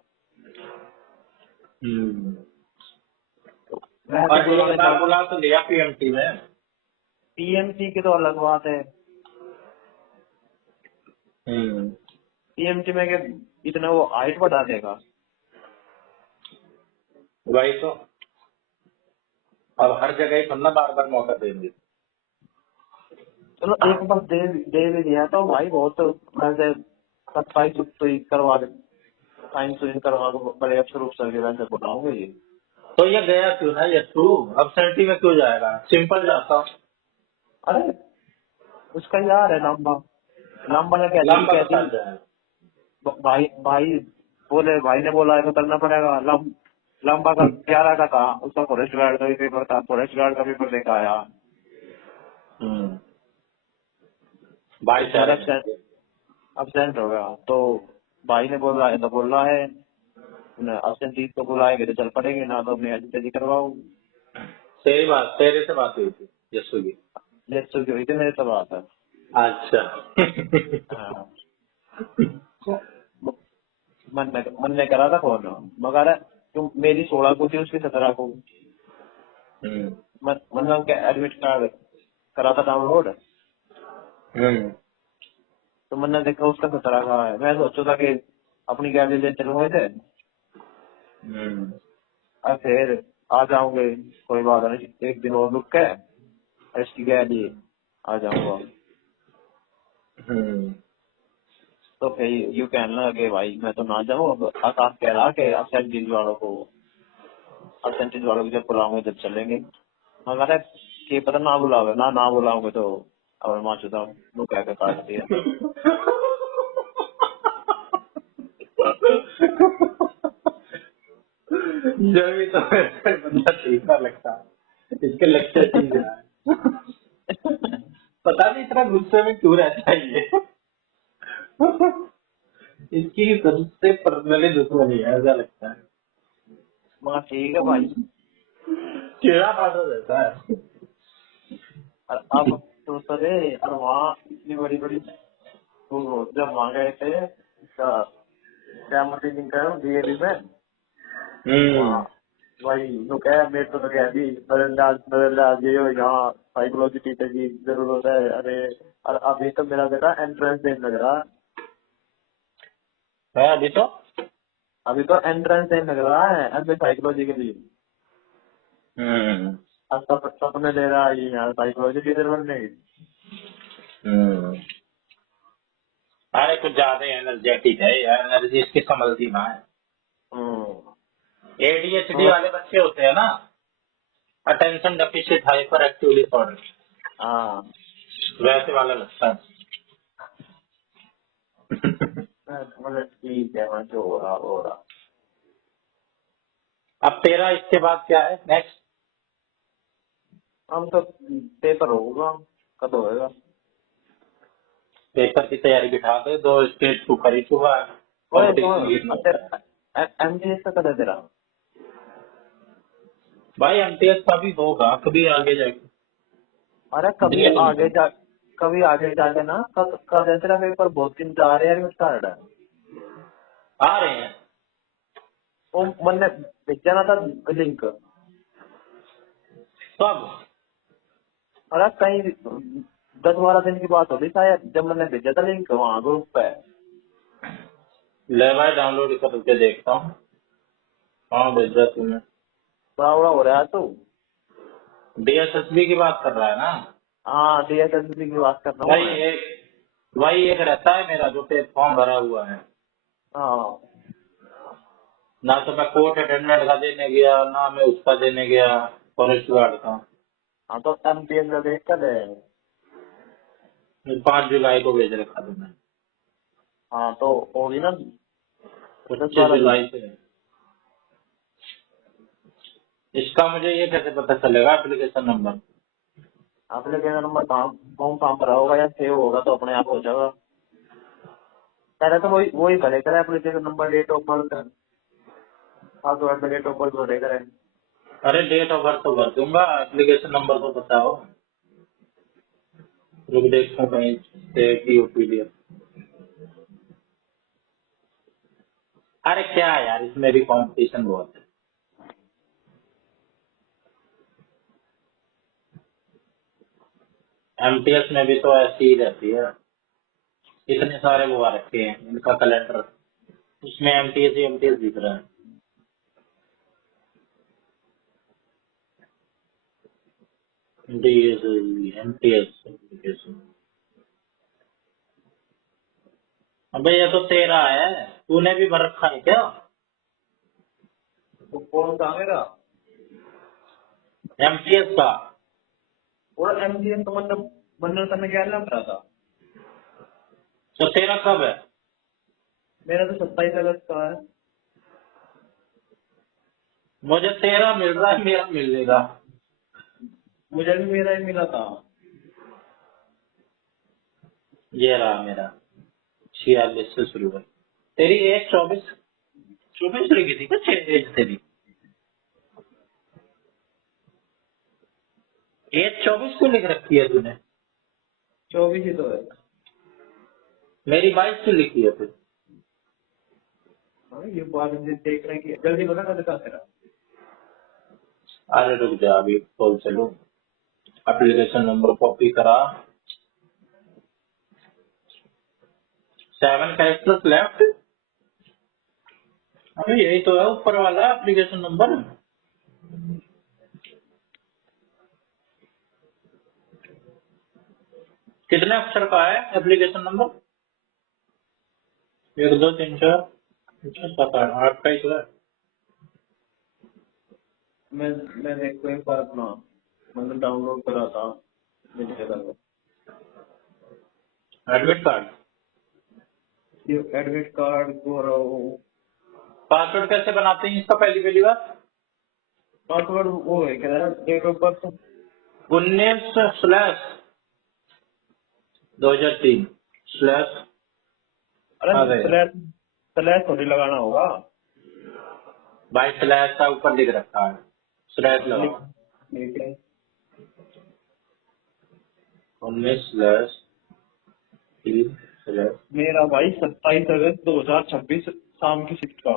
मैं तो और एक बुलाने बार का बुला तो लिया पीएमटी में। पीएमसी की तो अलग बात है। पीएमसी में के इतना वो हाइट बढ़ा देगा। वही तो। अब हर जगह ही बंदा बार बार मौका देंगे। चलो एक बार दे भी दिया तो भाई बहुत वैसे 27 करवा दे साइंस करवा दो बड़े अक्षर रूप से वैसे बुलाओगे ये। तो ये गया क्यों ना यशु? एब्सेंटी में क्यों जाएगा? सिंपल जाता। अरे उसका यार है लंबा लंबा ने लंबा तो कहती कर जाएगा। भाई भाई बोले भाई ने बोला ऐसा करना पड़ेगा। लंबा का 11 का था, उसका फॉरेस्ट गार्ड का भी पेपर था, फॉरेस्ट गार्ड का पेपर देकर आया। भाई इस बार चारे में। absent हो गया तो भाई ने बोला ऐसा बोल रहा है absentee को बुलाएंगे तो चल पड़ेंगे ना तो अपने एडिट करवाओ। तेरी बात, तेरे से बात हुई थी यशु की? लेट्स की हुई थी मेरे से बात है। अच्छा। हाँ। मन ने करा था फोन मगर तुम मेरी 16 को थी उसकी 17 को। मैंने उनका एडमिट कार्ड करा था डाउनलोड तो मैंने देखा उसका 17 का है। मैं सोचा था कि अपनी गाड़ी ले चलूंगे थे और फिर आ जाऊंगे कोई बात नहीं, एक दिन और रुक के इसकी गाड़ी आ जाऊंगा। तो फिर यू कहने लगा कि भाई मैं तो ना जाऊँ। अब आकाश कह रहा कि absentee वालों को जब बुलाऊंगे जब चलेंगे। मगर कि पता ना बुलाओगे ना बुलाओगे तो अब माँ चुदा वो कह के काट दिया। जो भी तो ऐसा बंदा ठीक ना लगता है। इसके लेक्चर ठीक है। पता नहीं इतना गुस्से में क्यों रहता है ये। इसकी सबसे पर्सनली दुश्मनी है ऐसा लगता है। मगर ठीक है भाई कीड़ा काटा रहता है। और अब तो सरे और वहाँ इतनी बड़ी बड़ी वो जब वहाँ गए थे क्या मीटिंग करो डीएवी में वहाँ भाई तो क्या मेरे तो क्या अभी बदल ये हो यहाँ साइकोलॉजी टीचर की जरूरत है। अरे और अभी तो मेरा बेटा एंट्रेंस देने लग रहा है। है अभी तो एंट्रेंस देने लग रहा है एमए साइकोलॉजी के लिए। हम्म अब सपने ले रहा है ये यार साइकोलॉजी टीचर बनने की। अरे कुछ ज्यादा एनर्जेटिक है यार, एनर्जी इसकी संभलती ना है। एडीएचडी वाले बच्चे होते हैं ना, attention deficient hyper active disorder, हाँ वैसे वाला लगता है। मतलब ठीक है मैं जो हो रहा। अब तेरा इसके बाद क्या है नेक्स्ट? हम तो पेपर होगा कब होएगा। पेपर की तैयारी बिठा दे, 2 स्टेज तू कर ही चुका है, ओए कंपटीशन लीड में। एमटीएस का कद है तेरा? भाई एमटीएस का भी होगा कभी आगे जाके। अरे कभी आगे जाके ना कब है तेरा पेपर? बहुत दिन से आ रहे हैं स्टार्ट है। आ रहे हैं। वो मैंने भेजा ना था लिंक। सब अरे कहीं 10-12 दिन की बात होगी शायद जब मैंने भेजा था लिंक वहाँ ग्रुप पे। ले भाई डाउनलोड करके देखता हूँ। हाँ भेजा तूने। बड़ा बड़ा हो रहा है तू। डीएसएसबी की बात कर रहा है ना? हाँ डीएसएसबी की बात कर रहा हूँ मैं। वही एक रहता है मेरा जो पे फॉर्म भरा हुआ है। हाँ ना तो मैं कोर्ट अटेंडेंट का देने गया, ना मैं उसका देने गया, फॉरेस्ट गार्ड का। हाँ तो एमटीएस का देख कर है। 5 जुलाई को भेज रखा था मैंने। हाँ तो होगी ना 25 10-12 दिन। जुलाई से। इसका मुझे ये कैसे पता चलेगा एप्लीकेशन नंबर? एप्लीकेशन नंबर कौन फॉर्म भरा होगा या सेव होगा तो अपने आप हो जाएगा। पहले तो वही भरे करे application number date of birth. हाँ तो डेट ऑफ बर्थ भरे करे। अरे डेट ऑफ बर्थ तो भर दूंगा, एप्लीकेशन नंबर तो बताओ। रुक देखता हूँ कहीं से पीडीएफ। अरे क्या यार, इसमें भी कंपटीशन बहुत है। एमटीएस में भी तो ऐसी ही रहती है, इतने सारे वो आ रखे हैं इनका कैलेंडर, उसमें एमटीएस ही एमटीएस दिख रहा है। DS MTS application. अबे ये तो तेरा है, तूने भी भर रखा है क्या? तो कौन सा मेरा? एमटीएस का? और एमटीएस तो मतलब बंडल करने क्या लग रहा था। तो तेरा कब है? मेरा तो 27 अगस्त का है। मुझे तेरा मिल रहा है, मेरा मिलेगा। मुझे भी मेरा ही मिला था। ये रहा मेरा, 46 से शुरू है। तेरी एज 24 24 लिखी थी कुछ एज तेरी? एज 24 को लिख रखी है तूने? 24 ही तो है। मेरी 22 से लिखी है फिर। हाँ, ये बात मुझे देख रहे हैं कि जल्दी बता कब तक तेरा। अरे रुक जा, अभी खोल चलो। एप्लीकेशन नंबर कॉपी करा, 7 कैरेक्टर्स लेफ्ट। अरे यही तो है ऊपर वाला एप्लीकेशन नंबर। कितने अक्षर का है एप्लीकेशन नंबर? 1 2 3 4 5 6 7 8 का ही तो है। मैंने एक बार अपना मतलब डाउनलोड करा था मुझे लगा। Admit card? ये एडमिट कार्ड को पासवर्ड कैसे बनाते हैं इसका पहली पहली बार? पासवर्ड वो है क्या डेट ऑफ बर्थ। 19/2003 स्लैश। अरे आ गया स्लैश स्लैश थोड़ी लगाना होगा। भाई, स्लैश का ऊपर लिख रखा है, स्लैश लिख लगाओ। ठीक है। 19/3/। मेरा भाई 27 अगस्त 2026 शाम की शिफ्ट का।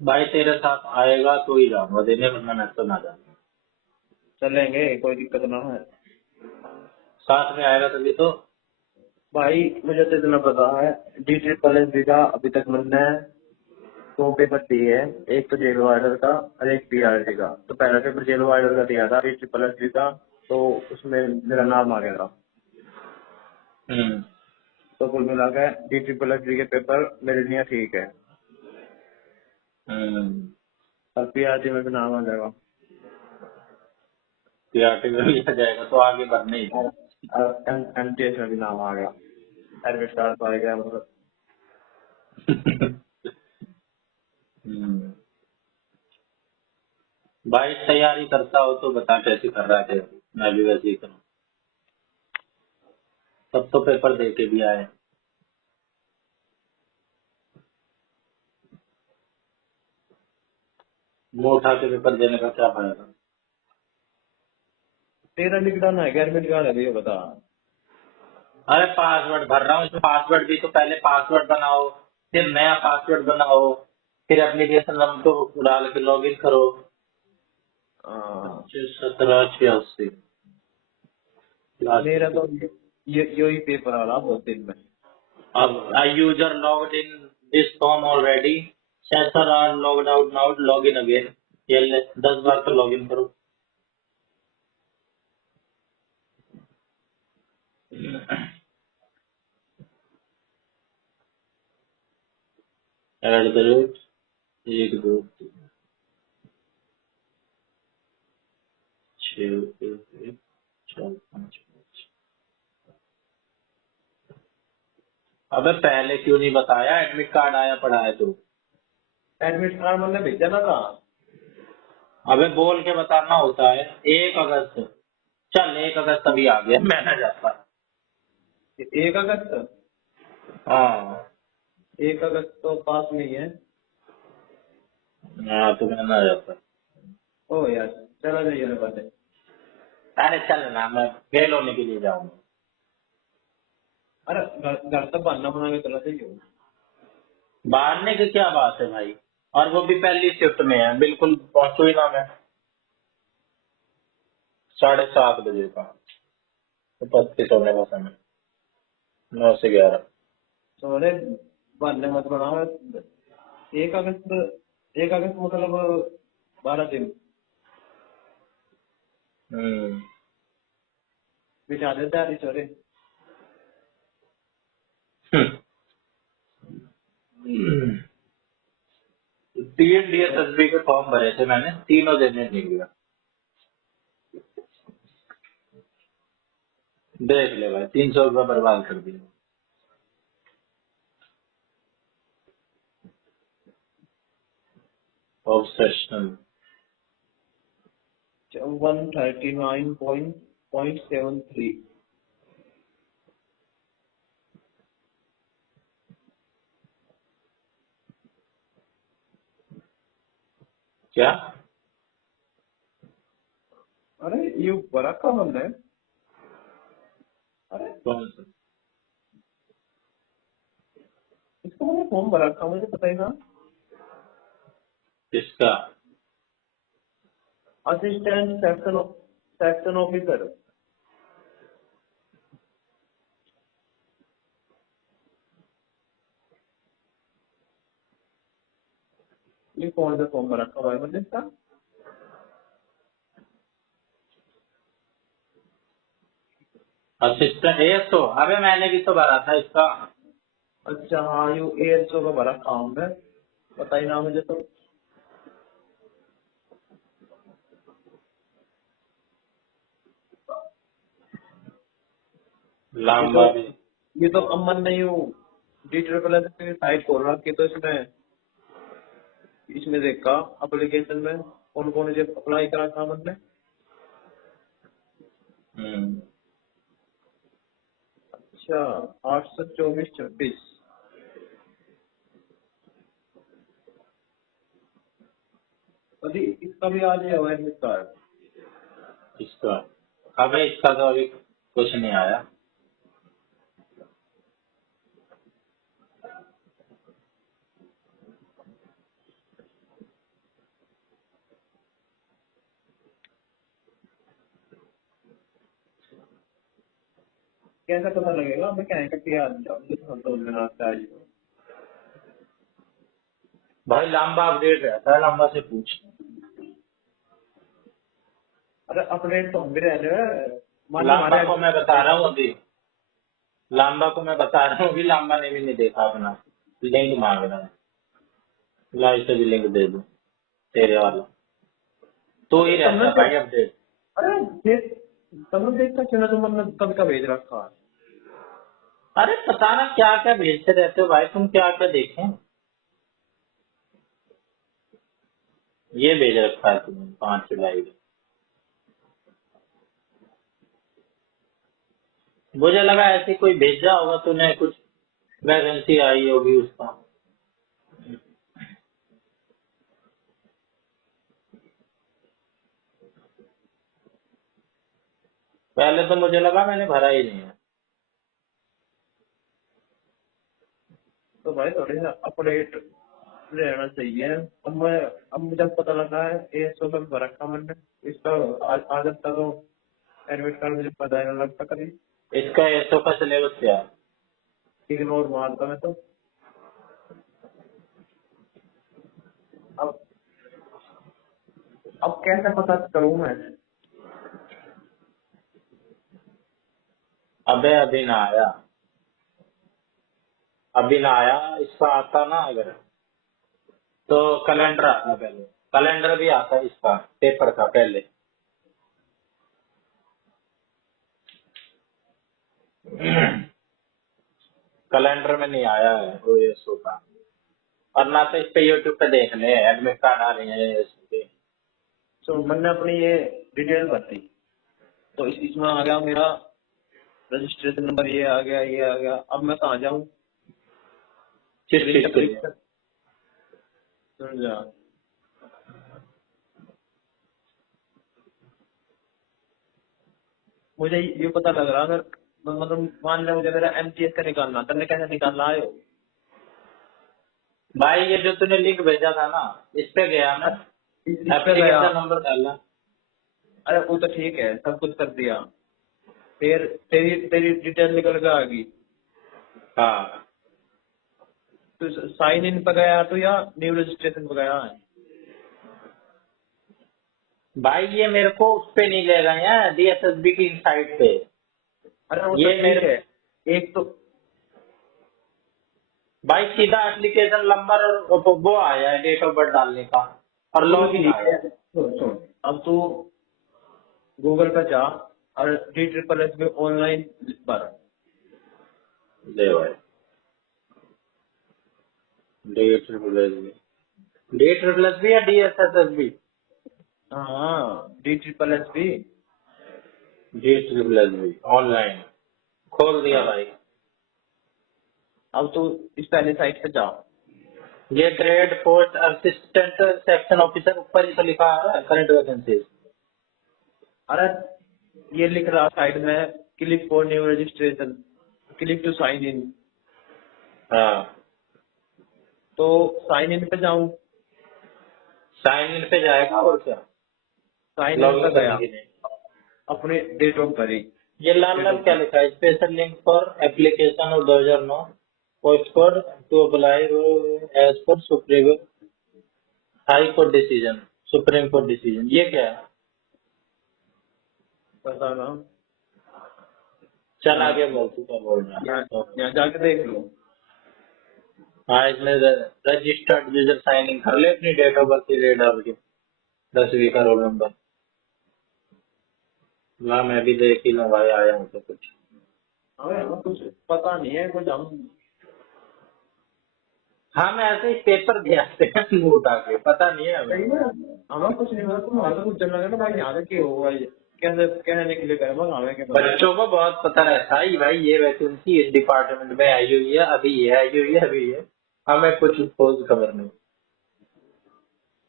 भाई तेरे साथ आएगा तो ही जाऊंगा देने, वरना मैं तो ना जाऊंगा। चलेंगे, कोई दिक्कत ना है। साथ में आएगा तभी तो। भाई मुझे तो इतना पता है, डी ट्रिपल एस बी का अभी तक मैंने 2 पेपर दिए हैं, एक तो जेल वार्डर का और एक पीआरटी का। तो पहला पेपर जेल वार्डर का दिया था, डी ट्रिपल एस बी का, तो उसमें मेरा नाम आ गया था। हम्म। तो कुल मिला के डी ट्रिपल एस बी के पेपर मेरे लिए ठीक है, हम्म। और पीआरटी में भी नाम आ जाएगा। पीआरटी में भी आ जाएगा तो आगे बढ़ने ही थे। और एमटीएस में भी नाम आ गया, एडमिट कार्ड आ गया मतलब। हम्म। भाई तैयारी करता हो तो बता कैसे कर रहा है, मैं भी वैसे ही करूँ। सब तो पेपर दे के भी आए। मुंह उठा के पेपर देने का क्या फायदा। तेरा लिखना है क्या, एडमिट कार्ड है ये बता। अरे पासवर्ड भर रहा हूँ इसमें, पासवर्ड भी तो पहले पासवर्ड बनाओ, फिर नया पासवर्ड बनाओ, फिर एप्लीकेशन नंबर को डाल के लॉग इन करो। हाँ, 25/17/86। मेरा तो ये यही पेपर आ रहा 2 दिन में। अब a user logged in this form already, sensor are logged out now, log in again। ये ले 10 बार तो लॉग इन करो। @ 1 2 3 4 5 5। अबे पहले क्यों नहीं बताया, एडमिट कार्ड आया पड़ा है तो। एडमिट कार्ड मैंने भेजा ना था। अबे बोल के बताना होता है। 1 अगस्त, चल 1 अगस्त अभी आ गया, मैं ना जाता। 1 अगस्त, हाँ। 1 अगस्त तो पास नहीं है। हाँ तो मैं ना जाता। ओ यार, चला जाइए ना पहले। अरे चल ना, मैं फेल होने के लिए जाऊंगा। अरे घर तक बहाना बना के चला जाइए। मारने की क्या बात है भाई, और वो भी पहली शिफ्ट में है, बिल्कुल पहुंचू ही ना मैं। 7:30 बजे का उपस्थित होने का समय, 9 से 11। सोरे बहाने मत बनाओ। 1 अगस्त, 1 अगस्त मतलब 12 दिन। हम्म। बिठा देते हैं सोरे। तीन डीएसएसबी के फॉर्म भरे थे मैंने, तीनों देने नहीं गया। देख ले भाई, 300 रुपये बर्बाद कर दिए। ऑब्सेशनल। 139.73। क्या? अरे ये बड़ा कम है। अरे कौन सा? इसको मैंने फॉर्म भरा था, मुझे पता ही था। किसका? Assistant section officer. ये कौन सा फॉर्म भरा था भाई मैंने इसका। असिस्टेंट एएसओ, अबे मैंने भी तो भरा था इसका। अच्छा हाँ, यू एएसओ का भरा काम है, पता ही ना मुझे तो। ये तो लांबा भी। ये तो अमन ने यू डी ट्रिपल एस की साइट खोल रखी, तो इसमें इसमें देखा एप्लीकेशन में कौन कौन से अप्लाई करा था अमन ने। हम्म। अच्छा, 824-26। अभी इसका भी आ जाए एडमिट कार्ड। इसका अबे इसका तो अभी कुछ नहीं आया। कैसा पता लगेगा? मैं क्या है कि यार तो मेरा चाहिए। भाई लंबा अपडेट रहता है, लंबा से पूछ। अरे अपडेट तो हम भी रह रहे हैं। मान लो लांबा हमारे को मैं बता रहा हूँ अभी, लांबा को मैं बता रहा हूँ अभी, लांबा ने भी नहीं देखा अपना लिंक मांग रहा है। ला इसे भी लिंक दे दूं तेरे वाला, तो ही रहता तुमने है भाई अपडेट। अरे देख तुमने देखा क्यों ना? तुमने कब का भेज रखा? अरे पता ना क्या क्या भेजते रहते हो भाई तुम, क्या क्या देखें। ये भेज रखा है तुमने 5 जुलाई को। मुझे लगा ऐसे कोई भेजा होगा तूने, कुछ वैकेंसी आई होगी उसका। पहले तो मुझे लगा मैंने भरा ही नहीं है। तो भाई थोड़ी सा अपडेट रहना चाहिए। अब मुझे पता लगा है ये सब भर रखा मैंने। इसका आज तक तो एडमिट कार्ड मुझे पता ही नहीं लगता कभी। इसका एसओ का सिलेबस क्या है? इग्नोर मारता मैं तो। अब अब कैसे पता करूँ मैं? अबे अभी ना आया, अभी ना आया। इसका आता ना अगर, तो कैलेंडर आता पहले, कैलेंडर भी आता है इसका पेपर का पहले। कैलेंडर में नहीं आया है वो एसओ का। और ना तो इस पे यूट्यूब पे देख ले एडमिट कार्ड आ रही है इसके। तो मैंने अपनी ये डिटेल भर दी। तो इसमें आ गया मेरा रजिस्ट्रेशन नंबर, ये आ गया, ये आ गया। अब मैं कहाँ जाऊँ? किस चीज के लिए? समझा? मुझे ये पता लग रहा अगर मतलब मान लिया मुझे मेरा एमटीएस का निकालना, तुमने कैसे निकालना आयो? भाई ये जो तूने लिंक भेजा था ना, इस पे गया मैं, इस पे गया। एप्लीकेशन नंबर डाला। अरे वो तो ठीक है, सब कुछ कर दिया। फिर तेरी तेरी डिटेल निकल के आ गई। हाँ तो साइन इन पे गया तो या न्यू रजिस्ट्रेशन पे गया है? भाई ये मेरे को उस पे नहीं ले रहे हैं, डीएसएसबी की साइट पे। अरे वो तो ये ठीक मेरे है। एक तो भाई सीधा एप्लीकेशन नंबर और वो आया है डेट ऑफ बर्थ डालने का, और वो तो लॉगिन ठीक आया है। है। सुन, अब तू गूगल पे जा और DSSS में ऑनलाइन भर। ले भाई, डे ट्रिपल एस बी या डीएसएसएसबी? हाँ DSSS भी। D triple S B online खोल दिया हाँ, भाई। अब तू इस पहले साइट पे जा। ये grade post assistant section officer ऊपर ही तो लिखा है करंट वैकेंसी। अरे ये लिख रहा साइड में, click for new registration, click to sign in. हाँ तो साइन इन पे जाऊं? साइन इन पे जाएगा और क्या, साइन इन लॉगिन पे करने गया, के लिए। अपने डेट ऑफ भरी। ये लाल डेट लाल ऑफ क्या लिखा है? Special link for application of 2009 post for to apply as per supreme high court decision, supreme court decision, ये क्या है? पता ना। चल यहाँ आगे बोल, तू क्या बोल रहा यहाँ है? यहाँ जाके देख लो। हाँ इसमें रजिस्टर्ड यूजर साइन इन कर ले अपनी डेट ऑफ बर्थ की डेट डाल के, 10वीं का रोल नंबर। ला मैं भी देख ही लूँ भाई, आया हूँ तो कुछ। हमें कुछ पता नहीं है कुछ। हम हाँ मैं ऐसे ही पेपर दिया मुंह उठा के, पता नहीं है हमें। सही है। हमें कुछ नहीं पता। तुम्हारा कुछ चलना है भाई, यहाँ तक होगा ये कैसे कहने के लिए कहे बस हमें के बस। बच्चों को बहुत पता रहता है भाई, ये वैकेंसी इस डिपार्टमेंट में आई हुई है, अभी ये आई हुई है, अभी ये, हमें कुछ खोज खबर नहीं।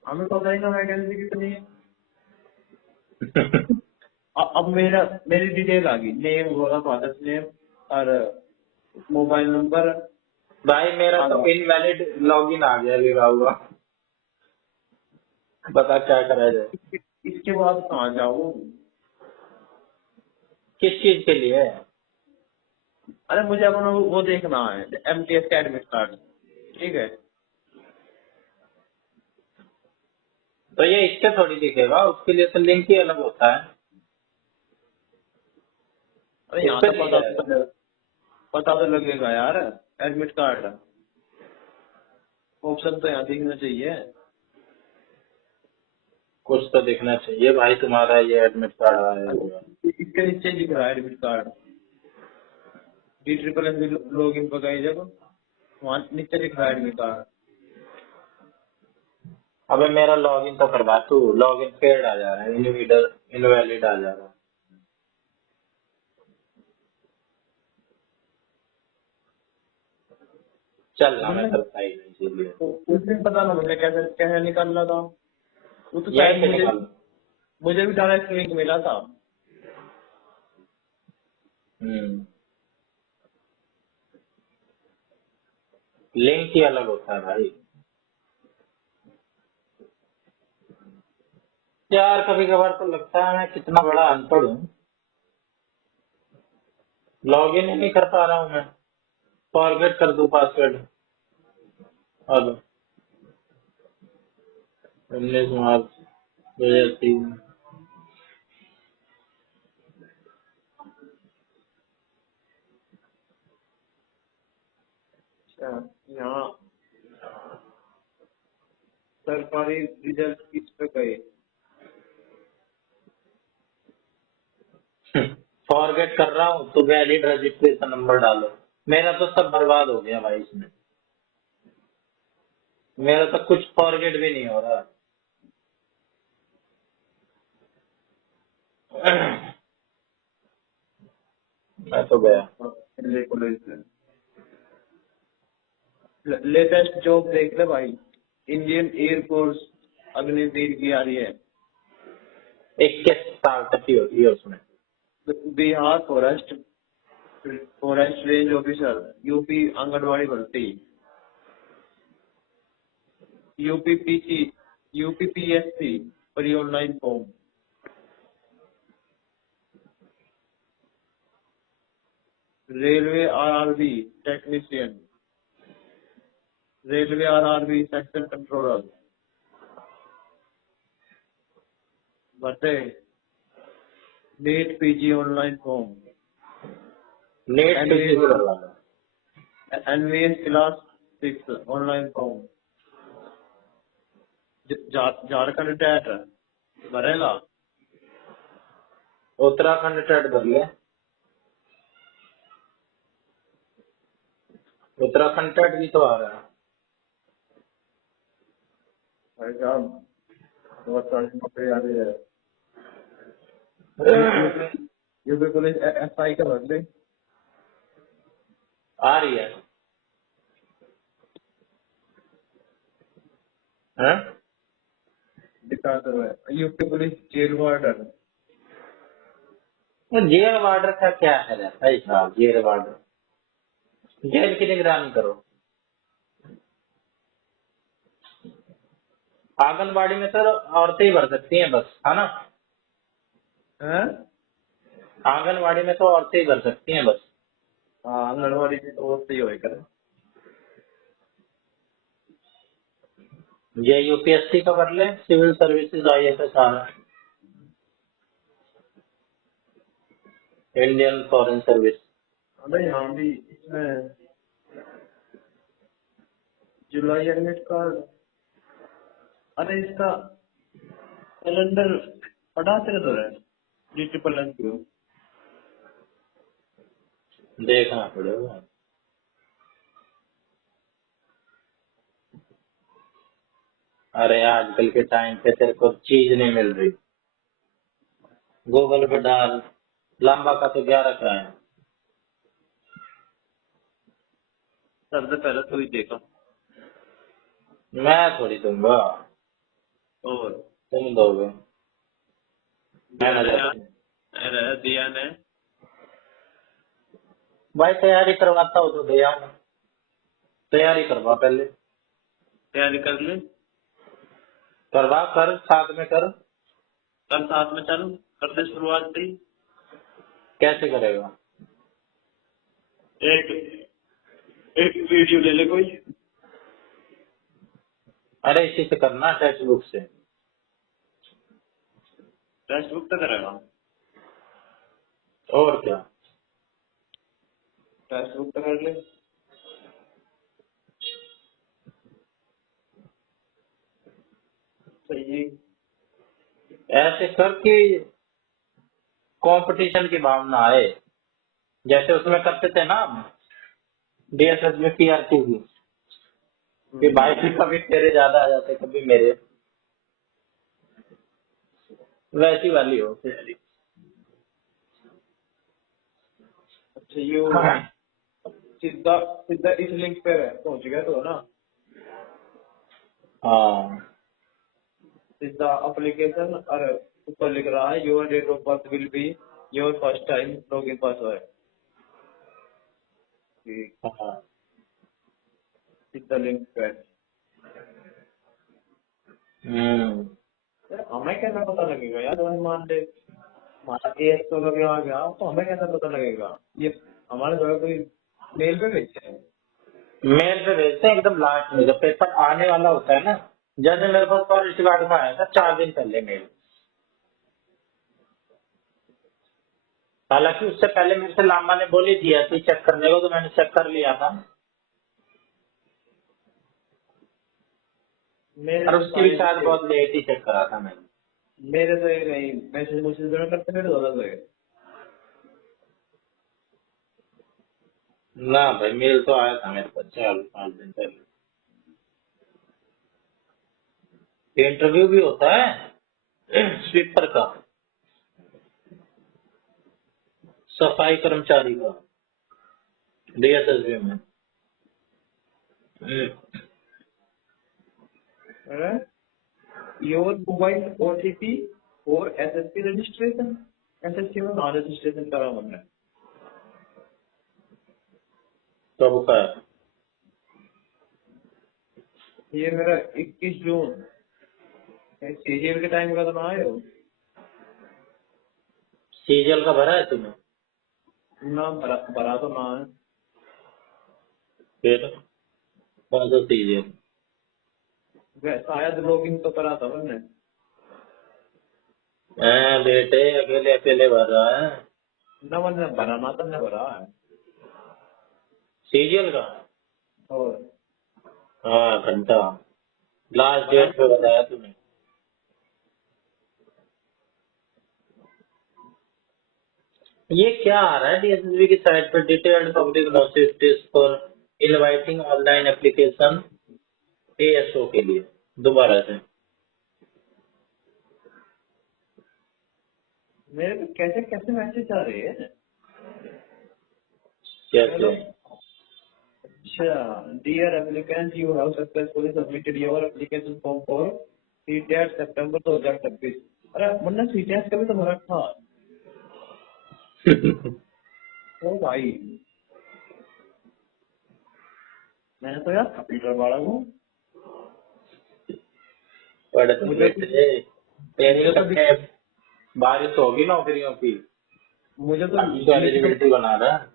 हमें पता ही ना वैकेंसी कितनी है। अब मेरी डिटेल आ गई, नेम होगा, फादर्स नेम और मोबाइल नंबर। भाई मेरा तो इनवैलिड लॉगिन आ गया लिखा हुआ, बता क्या करा जाए। इसके बाद कहाँ जाऊँ? किस चीज के लिए? अरे मुझे अपना वो देखना है, MTS का एडमिट कार्ड। ठीक है, तो ये इसके थोड़ी दिखेगा, उसके लिए तो लिंक ही अलग होता है। अरे यहाँ उस पे तो दिख जाएगा। पता तो लगेगा यार, एडमिट कार्ड ऑप्शन तो यहाँ दिखना चाहिए। कुछ तो दिखना चाहिए भाई, तुम्हारा ये एडमिट कार्ड आया होगा। इसके नीचे दिख रहा है admit card, DSS log in पर गए जब वहाँ नीचे दिख रहा है एडमिट कार्ड। अबे मेरा लॉगिन तो करवा तू, लॉगिन फेल्ड आ जा रहा है, इनवैलिड आ जा रहा है। चल ना, मैं करता ही नहीं इसीलिए। उस दिन पता ना मुझे कैसे कैसे निकालना था। वो तो यहीं शायद से निकाल। मुझे भी डायरेक्ट लिंक मिला था। लिंक ही अलग होता है भाई। यार कभी कभार तो लगता है मैं कितना बड़ा अनपढ़ हूँ, लॉगिन ही नहीं कर पा रहा हूँ मैं, फॉरगेट कर दूं पासवर्ड। अब 19 मार्च 2003। यहाँ सरकारी रिजल्ट किस पे गए? फॉरगेट कर रहा हूँ तो वैलिड रजिस्ट्रेशन नंबर डालो। मेरा तो सब बर्बाद हो गया भाई इसमें, मेरा तो कुछ फॉरगेट भी नहीं हो रहा। मैं तो गया। लेटेस्ट जॉब देख ले भाई, इंडियन एयरफोर्स अग्निवीर की आ रही है। 21 साल तक की होती है उसमें। Bihar forest range officer, UP anganwadi भर्ती, यूपी PSC पर online form. Railway RRB technician, railway RRB section controller भरते। NEET PG online form, NET पे भी करवा लो। NVS class 6 online form. Jharkhand TET भरेगा। उत्तराखंड टेट भर लिया, उत्तराखंड टेट भी तो आ रहा भाई साहब बहुत सारी नौकरी आ रही है। है। यूपी पुलिस SI का भर ले। आ रही है। हैं? दिखा तो है, यूपी पुलिस जेल वार्डन। वो जेल वार्डर का क्या है रहता है साहब, जेल वार्डर जेल की निगरानी करो। आंगनबाड़ी में तो औरतें ही भर सकती हैं बस, है ना? हैं? आंगनबाड़ी में तो औरतें ही भर सकती हैं बस। हाँ आंगनबाड़ी की तो सही हो कर। ये यूपीएससी का भर ले, सिविल सर्विसेज IFS आ रहा है, इंडियन फॉरेन सर्विस। अबे यहाँ भी इसमें जुलाई एडमिट कार्ड। अरे इसका कैलेंडर पढ़ा तेरे तो है DSS। देखना पड़ेगा। अरे आजकल के टाइम पे तेरे को चीज नहीं मिल रही, गूगल पे डाल, लंबा का तो 11 का है। सबसे पहले तो ही देखा। मैं थोड़ी दूंगा। और तुम दोगे, मैं ना जाती। अरे दिया ने भाई तैयारी करवाता हो तो दे आऊँ, तैयारी करवा पहले, तैयारी कर ले, करवा कर साथ में कर। कल साथ में चल, कर दे शुरुआत भी। कैसे करेगा? एक एक वीडियो ले ले कोई। अरे इसी से करना, टेक्स्ट बुक से। टेक्स्ट बुक तो करेगा, और क्या। टेक्स्ट बुक तो कर ले। सही है। ऐसे कर कि कंपटीशन की भावना आए, जैसे उसमें करते थे ना डीएसएस में पीआरटी की, कि भाई कभी तेरे ज्यादा आ जाते कभी मेरे, वैसी वाली हो तैयारी। अच्छा ये सीधा सीधा इस लिंक पे पहुंच गया तो ना, हाँ सीधा एप्लीकेशन और ऊपर लिख रहा है your date of birth will be your first time login password. ठीक, हाँ। सीधा लिंक पे। हम्म। यार, हमें कैसे पता लगेगा यार, हमें मान ले हमारा केस तो लगे आ गया तो हमें कैसे पता लगेगा? ये हमारे द्वारा कोई मेल पे भेजते हैं? मेल पे भेजते हैं एकदम लास्ट में, जब पेपर आने वाला होता है ना। जैसे मेरे पास फॉरेस्ट गार्ड में आया था 4 दिन पहले मेल। हालांकि उससे पहले मेरे से लांबा ने बोली थी ऐसे चेक करने को, तो मैंने चेक कर लिया था, मेरे और तो उसकी भी सारे शायद बहुत लेट ही चेक करा था मैंने। मेरे तो ये नहीं मैसेज मुझे जरूर करते, मेरे ज्यादा तो है। ना भाई मेल तो आया था मेरे पास 4-5 दिन पहले। इंटरव्यू भी होता है स्वीपर का, सफाई कर्मचारी का, डीएसएसबी में। योर मोबाइल ओटीपी और एसएससी रजिस्ट्रेशन, एसएससी में नॉन रजिस्ट्रेशन करा हमने। कब का है? ये मेरा 21 जून सीजीएल के टाइम का तो ना आयो सीजल का भरा है तुम्हें? ना, भरा भरा तो ना है। फिर कौन सा सीजल? शायद लॉगिन तो करा था मैंने। बेटे अकेले अकेले भर रहा है ना मैंने भरा ना, तुमने भरा है। सीजल का। और हाँ घंटा, लास्ट भरा डेट पे बताया तुम्हें। ये क्या आ रहा है डीएसएसबी की साइट पर, detailed public notice for inviting online application ASO के लिए, दोबारा से। मेरे को कैसे कैसे मैसेज आ रहे हैं? कैसे? हेलो, अच्छा, dear applicant you have successfully submitted your application form for CTET September 2026। अरे मुन्ना सीटेट का भी तो भरा था। ओ भाई, मैंने तो यार कंप्यूटर वाला हूँ। पढ़ते मुझे तो बेटे, तेरी मुझे तो सबके बारिश होगी नौकरियों की, मुझे तो अभी तो लिख एलिजिबिलिटी बना रहा है।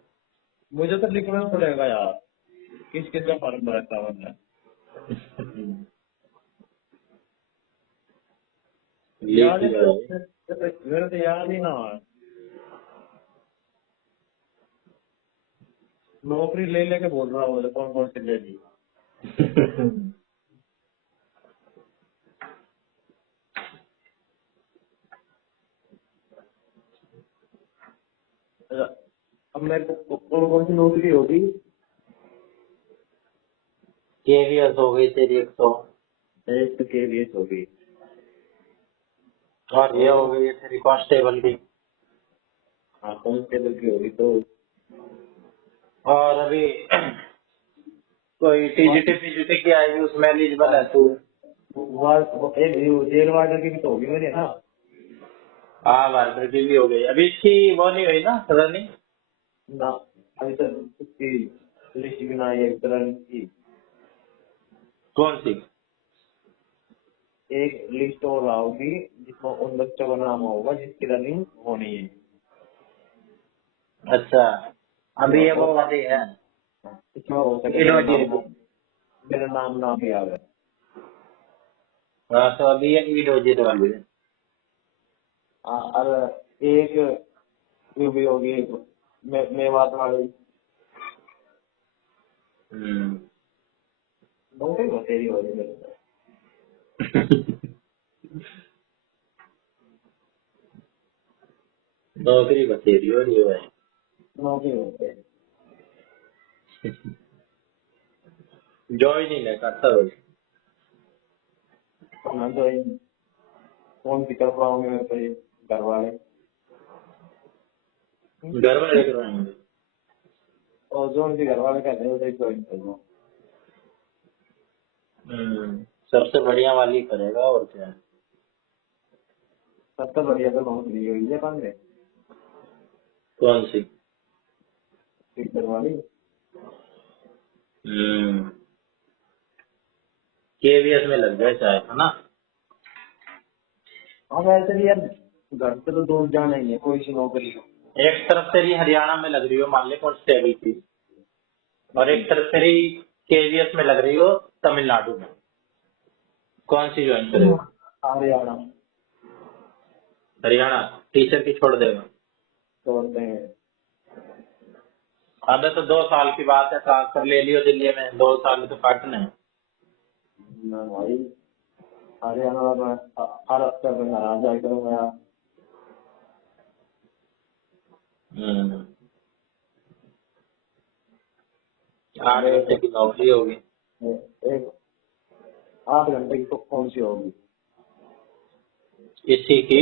मुझे तो लिखना पड़ेगा यार, किस किस का फॉर्म भरा था मैंने। लिख याद है लो। मेरे तो याद ही ना है। नौकरी ले लेके बोल रहा हूँ मुझे कौन कौन सी ले ली। अच्छा, अब मेरे को कौन कौन सी नौकरी होगी? केवीएस हो गई तेरी 100, एक तो केवीएस होगी, और ये हो और गई है तेरी कांस्टेबल की, कांस्टेबल की होगी तो और अभी कोई टीजीटी पीजीटी की आएगी उसमें एलिजिबल है तू। वो एक जेल वार्डर की भी तो होगी मेरी ना। हाँ वार्डर की भी हो गई, अभी इसकी वो नहीं हुई ना रनिंग। ना अभी तक उसकी लिस्ट भी ना एक तरह की। कौन सी? एक लिस्ट और आओगी जिसमें उन बच्चों का नाम होगा जिसकी रनिंग होनी है। अच्छा, अभी ये वो और वाली है इसमें हो सके ईडोजी। मेरा नाम ना भी आ गया। हाँ तो अभी ये ईडोजी वाली है। और एक ये भी होगी मेवात वाली। हम्म। नौकरी बतेरी होगी मेरे को। नौकरी बतेरी हो रही है भाई। नौकरी होते जो ही नहीं ले करता भाई। मैं तो कौन सी करवाऊंगे मेरे को ये घर वाले। घर में लेकर आएंगे। और जो उनके घर वाले कहते हैं उसे ज्वाइन कर लो। सबसे बढ़िया वाली करेगा और क्या है। सबसे बढ़िया तो नौकरी हुई है पंद्रह कौन सी? टीचर वाली। केवीएस में लग जाए चाहे, है ना। हाँ वैसे भी यार घर से तो दूर जाना ही है कोई सी नौकरी। एक तरफ तेरी हरियाणा में लग रही हो मान ले कांस्टेबल की, और एक तरफ तेरी केवीएस में लग रही हो तमिलनाडु में, कौन सी ज्वाइन करेगा? हरियाणा हरियाणा। टीचर की छोड़ देगा। छोड़ते हैं। अबे तो 2 साल की बात है, ट्रांसफर ले लियो दिल्ली में, 2 साल तो काटने हैं। ना भाई हरियाणा में हर हफ्ते में आ जाए करूँगा यार। हम्म, 8 घंटे की नौकरी होगी। एक 8 घंटे की तो कौन सी होगी। इसी की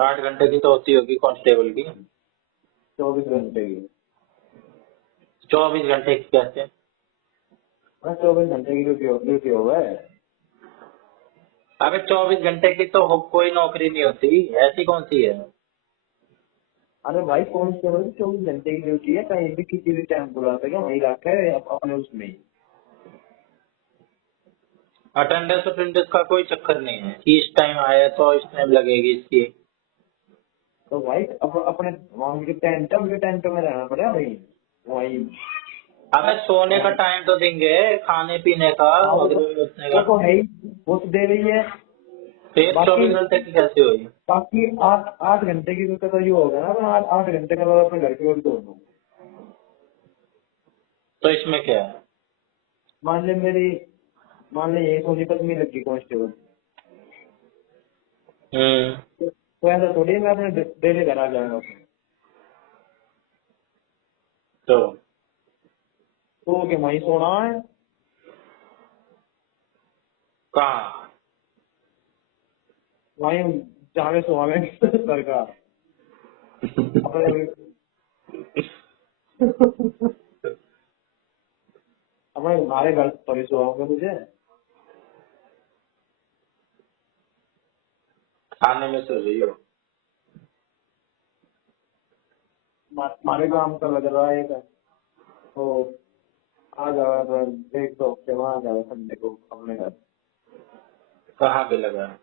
8 घंटे की तो होती होगी कांस्टेबल की। 24 घंटे की। 24 घंटे की कैसे? 24 घंटे की ड्यूटी हो गए। अबे 24 घंटे की तो कोई नौकरी नहीं होती, ऐसी कौन सी है? अरे भाई कौन सी 24 घंटे की ड्यूटी है कहीं भी किसी भी टाइम बुला सके वहीं रखे अपने उसमें। अटेंडेंस अटेंडेंस का कोई चक्कर नहीं है कि इस टाइम आया तो इस टाइम लगेगी इसकी। तो भाई अपने वहाँ के टेंट है उनके टेंट में रहना पड़ेगा भाई वही। अबे सोने का टाइम तो देंगे, खाने पीने का, हाँ उठने का। वो तो है ही। वो तो दे रही है। फिर बाकी 24 घंटे की कैसे होगी? बाकी 8 8 घंटे की तो ये होगा ना मैं 8 8 घंटे के बाद अपने घर की ओर छोड़ दूँ। तो इसमें क्या है? मान ले यही सोनीपत में लगी कांस्टेबल। हम्म। तो ऐसा थोड़ी है मैं अपने डेली घर आ जाऊंगा। तो तो कि वहीं सोना है। कहाँ? वहीं जाके सोना सरकार अपने अपने हमारे घर पर ही सोओगे मुझे। खाने में सो रही हो? हमारे काम का लग रहा है तो आ जाओ एक दो हफ्ते वहाँ आ जाओ संडे को अपने घर। कहाँ पे लगा है?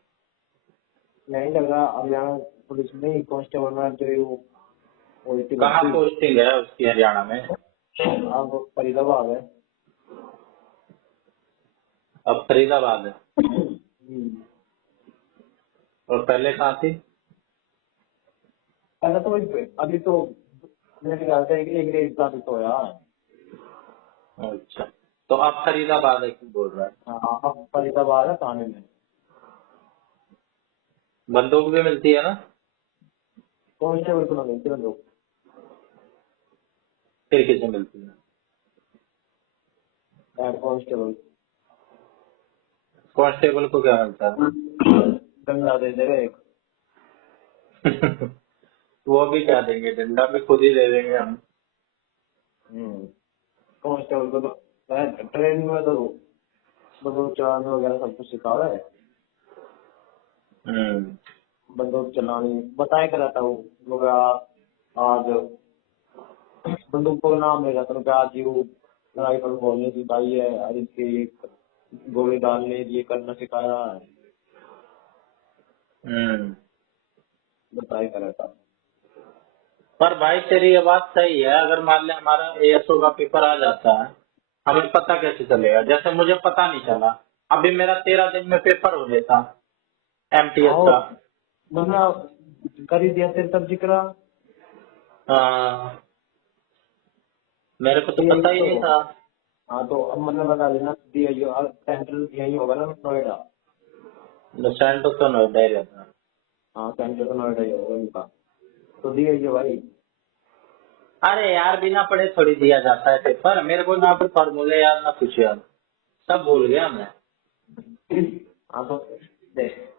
नहीं लगा हरियाणा पुलिस में कांस्टेबल में जो वो थी कहाँ भर्ती। पोस्टिंग है उसकी हरियाणा में? अब फरीदाबाद है। अब फरीदाबाद है। हम्म। और पहले कहाँ थी? पहले तो अभी तो मेरे ख्याल से एक रेट का भी तो यार। अच्छा, तो अब फरीदाबाद है क्यों बोल रहा है? हाँ अब फरीदाबाद है थाने में। बंदूक भी मिलती है ना? कांस्टेबल को ना मिलते हैं लोग। फिर किसे मिलती है? हेड कांस्टेबल कांस्टेबल को क्या मिलता डंडा दे देगा एक। है? वो भी क्या देंगे, डंडा भी खुद ही दे देंगे हम। कांस्टेबल को तो ट्रेनिंग में तो बंदूक चलाने वगैरह सब कुछ सिखा रहा है। बंदूक चलानी बताया कराता हूँ लोग आज बंदूक को नाम ले जाता हूँ कि आज यू राइफल खोलने सिखाई है और इसके ये गोली डालने ये करना सिखाया है बताया कराता हूँ। पर भाई तेरी ये बात सही है, अगर मान ले हमारा एएसओ का पेपर आ जाता है, हमें पता कैसे चलेगा? जैसे मुझे पता नहीं चला, अभी मेरा 13 दिन में पेपर हो जाता एमटीएस आओ का। मतलब कर ही दिया तेरे तब जिक्र हाँ, मेरे को तो पता यही ही तो नहीं था। हाँ तो अब मतलब बता देना सेंट्रल यही होगा ना नोएडा। सेंटर तो नोएडा ही रहता है। हाँ सेंट्रल तो नोएडा ही होगा उनका तो दिया ही है भाई। अरे यार, बिना पढ़े थोड़ी दिया जाता है पेपर। मेरे को ना तो फॉर्मूले याद ना कुछ याद, सब भूल गया मैं। हाँ तो देख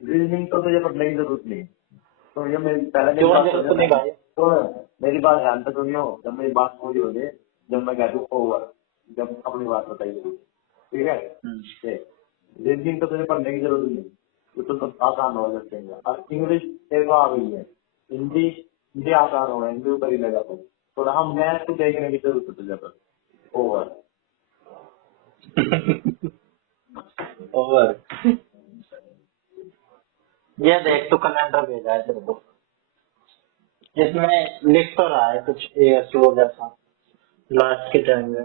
रीजनिंग तो तुझे पढ़ने की जरूरत नहीं तो ये मेरी क्यों बात हो जरूरत जाए नहीं भाई? तो मेरी बात ध्यान से सुनियो जब मेरी बात पूरी हो जाए जब मैं कह दूँ ओवर जब अपनी बात बताइए ठीक है। देख रीजनिंग तो तुझे पढ़ने की जरूरत नहीं वो तो सब आसान हो सकते हैं और इंग्लिश तेरे को आ गई है हिंदी हिंदी आसान होगा हिंदी ऊपर ही लगा तो थोड़ा हम मैथ को देखने की जरूरत है तुझे पर ओवर ओवर। ये देख, तू कैलेंडर भेजा है तेरे को, इसमें लिख तो रहा है कुछ एएसओ जैसा लास्ट के टाइम में।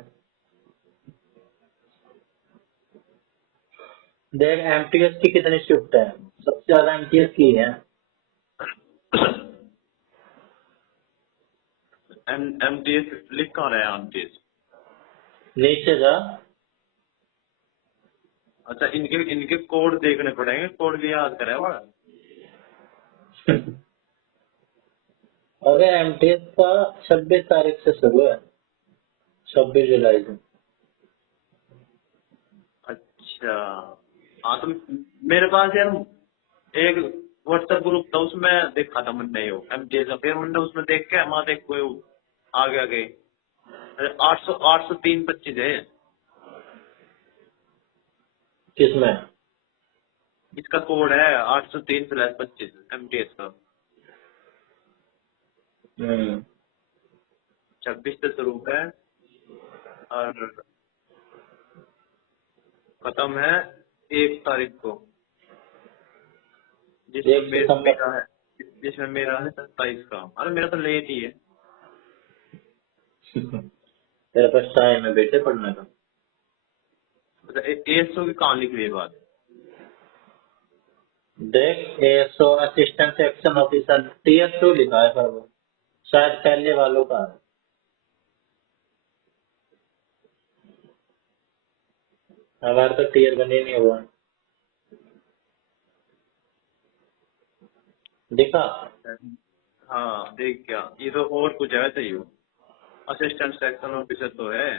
देख एमटीएस की कितनी शिफ्ट है, सबसे ज्यादा एमटीएस की है। एमटीएस लिख कहाँ रहे हैं एमटीएस। नीचे जा। अच्छा इनके इनके कोड देखने पड़ेंगे कोड भी याद करें बड़ा। अरे एमटीएस का 26 तारीख से शुरू है, 26 जुलाई से। अच्छा हाँ तो मेरे पास यार एक व्हाट्सएप ग्रुप था उसमें देखा था मैंने यो एमटीएस का फिर मैंने उसमें देख के वहाँ देख कोई आगे आगे 803 25 है किसमें? इसका कोड है 803/25 एमटीएस का। 26 से शुरू है और खत्म है 1 तारीख को जिसमें 1 सितंबर। मेरा है 27 का। अरे मेरा तो लेट ही है। तेरे पास टाइम है बेटे पढ़ने का। अच्छा एएसओ की कहाँ लिख रही है बात। देख एएसओ असिस्टेंट सेक्शन ऑफिसर टीएस2 लिखा है, पर वो शायद पहले वालों का है, हमारा तो टीयर वन ही नहीं हुआ। देखा? हाँ देख क्या ये तो और कुछ है तो यू असिस्टेंट सेक्शन ऑफिसर तो है।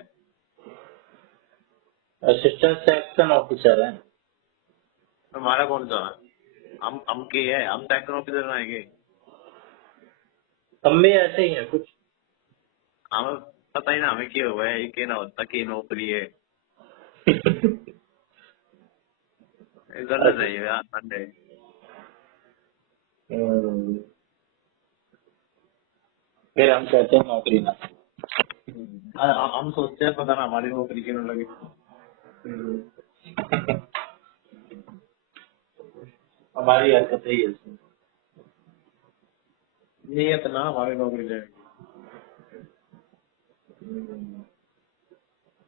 असिस्टेंट सेक्शन ऑफिसर है। हमारा कौन सा हम के है हम सेक्शन ऑफिसर आएंगे। हम भी ऐसे ही है कुछ। हमें पता ही ना हमें क्या हुआ है ये क्या ना होता की नौकरी है गलत है ये यार संडे। फिर हम कहते हैं नौकरी ना। हम सोचते हैं पता ना हमारी नौकरी क्यों ना लगे। हमारी हरकत ही है इसमें। नियत ना हमारी नौकरी लगेगी।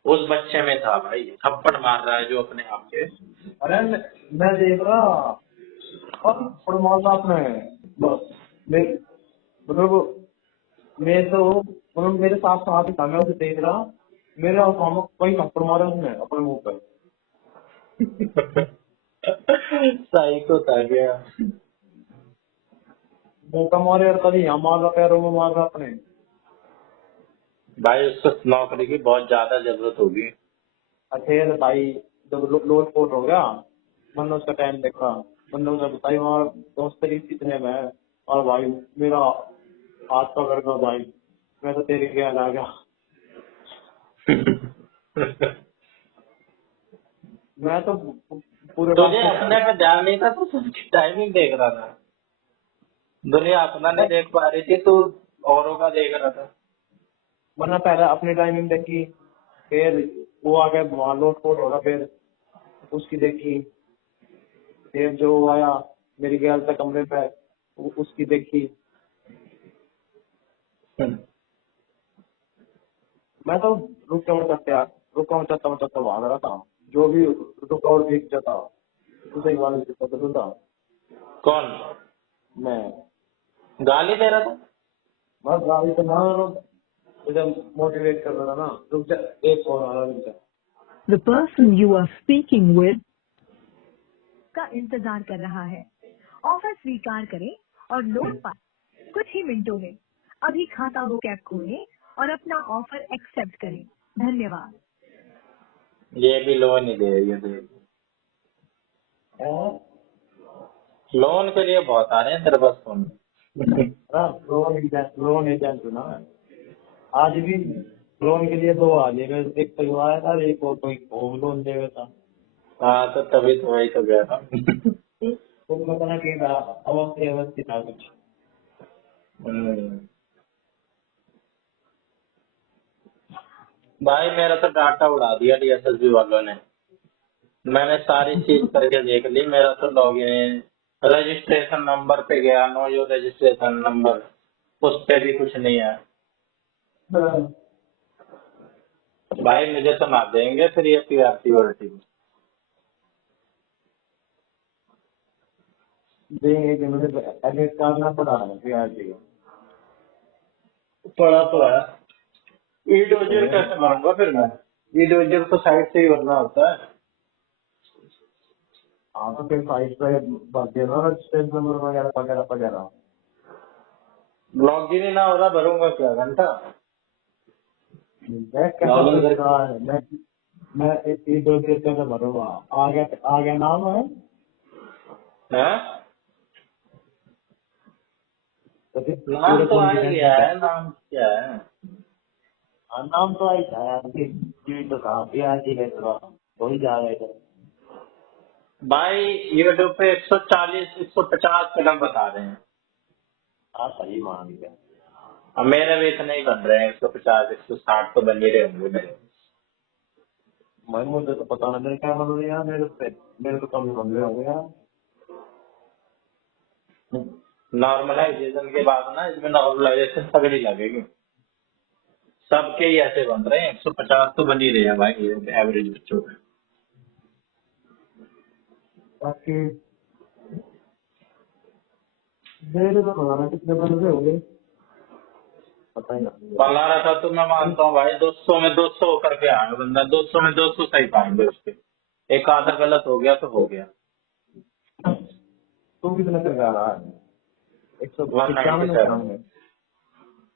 उस बच्चे में था भाई, थप्पड़ मार रहा है जो अपने आप के। अरे मैं देख रहा और फुटबॉल आपने बस मतलब मैं तो मतलब मेरे साथ साथ ही था मैं उसे देख रहा मेरे आंखों में कोई थप्पड़ मारा उसने अपने मुंह पर। साइको था गया मुंह का मारे और कभी यहाँ मार रहा पैरों में मार रहा अपने। भाई। उसको नौकरी की बहुत ज्यादा जरूरत होगी। फिर भाई जब लोड पोट हो गया मैंने उसका टाइम देखा मैंने उसे बताई वहाँ दोस्त कितने में है और भाई मेरा हाथ पकड़ कर भाई मैं तो तेरे के आ गया। मैं तो पूरे तुझे अपने पे ध्यान नहीं था, तो सबकी टाइमिंग देख रहा था। दुनिया अपना नहीं देख पा रही थी, तू औरों का देख रहा था। वरना पहले अपनी टाइमिंग देखी, फिर वो आगे वहाँ लोट पोट होगा, फिर उसकी देखी, फिर जो आया मेरी गर्ल के कमरे पे उसकी देखी। मैं तो रुका मचाता भाग रहा था, जो भी रुका और देख जाता उसे गाली देता था। कौन मैं गाली दे रहा था? बस गाली तो ना मुझे मोटिवेट कर रहा था ना, रुक जा, एक फोन आ रहा, रुक जा। The person you are speaking with का इंतजार कर रहा है। ऑफर स्वीकार करें और लोन पाएं कुछ ही मिनटों में। अभी खाता बुक ऐप खोलें और अपना ऑफर एक्सेप्ट करें। धन्यवाद। ये भी लोन ही दे रही है, देख। और लोन के लिए बहुत आ रहे हैं तेरे पास फोन। लोन एजेंट ना, आज भी लोन के लिए 2 आ जाएगा, एक तो आया था, एक और कोई होम लोन देगा था। हाँ, तो तभी तो वही तो गया था। तो पता कि अवस्थित था कुछ। भाई मेरा तो डाटा उड़ा दिया DSSB वालों ने। मैंने सारी चीज करके देख ली, मेरा तो लॉगिन रजिस्ट्रेशन नंबर पे गया, नो योर रजिस्ट्रेशन नंबर, उस पे भी कुछ नहीं है। भाई मुझे तो ना देंगे फिर ये PRC वर्टी। देंगे कि मुझे एडिट करना पड़ा है PRC। पड़ा तो है। ई डोजर कैसे भरूंगा फिर मैं? ई डोजर तो साइट से ही भरना होता है। हाँ तो फिर साइट पे भर देना रजिस्ट्रेशन नंबर वगैरह वगैरह वगैरह। लॉगिन ही ना हो रहा, भरूंगा क्या घंटा? मैं कैसे भर रहा है, मैं एक दो देर कैसे भरूंगा? आ गया नाम है हैं? तो फिर नाम पूरे तो आ ही कॉन्फिडेंस गया है। है, नाम क्या है? हाँ, नाम तो आई था यार, जी तो कहा PRC है तो हो ही जाएगा। भाई यूट्यूब पे 140 150 कदम बता रहे हैं। हाँ सही मान गया। अब मेरे भी इतने ही बन रहे हैं, 150 160 तो बन ही रहे होंगे मेरे। मुझे तो पता नहीं मेरे क्या बन रहे हैं, मेरे तो कम बन रहे होंगे यार। नॉर्मलाइजेशन के बाद ना, इसमें नॉर्मलाइजेशन तगड़ी लगेगी। सबके ही ऐसे बन रहे हैं, 150 तो बन ही रहे हैं भाई एवरेज बच्चों पे। बाकी मेरे तो पता नहीं कितने बन रहे होंगे, पता ही नहीं। पला रहा था तो मैं मानता हूँ भाई 200 में 200 करके आया बंदा, 200 में 200 सही पाएंगे उसके। एक आधा गलत हो गया तो हो गया। तू कितने कर रहा है? 195 197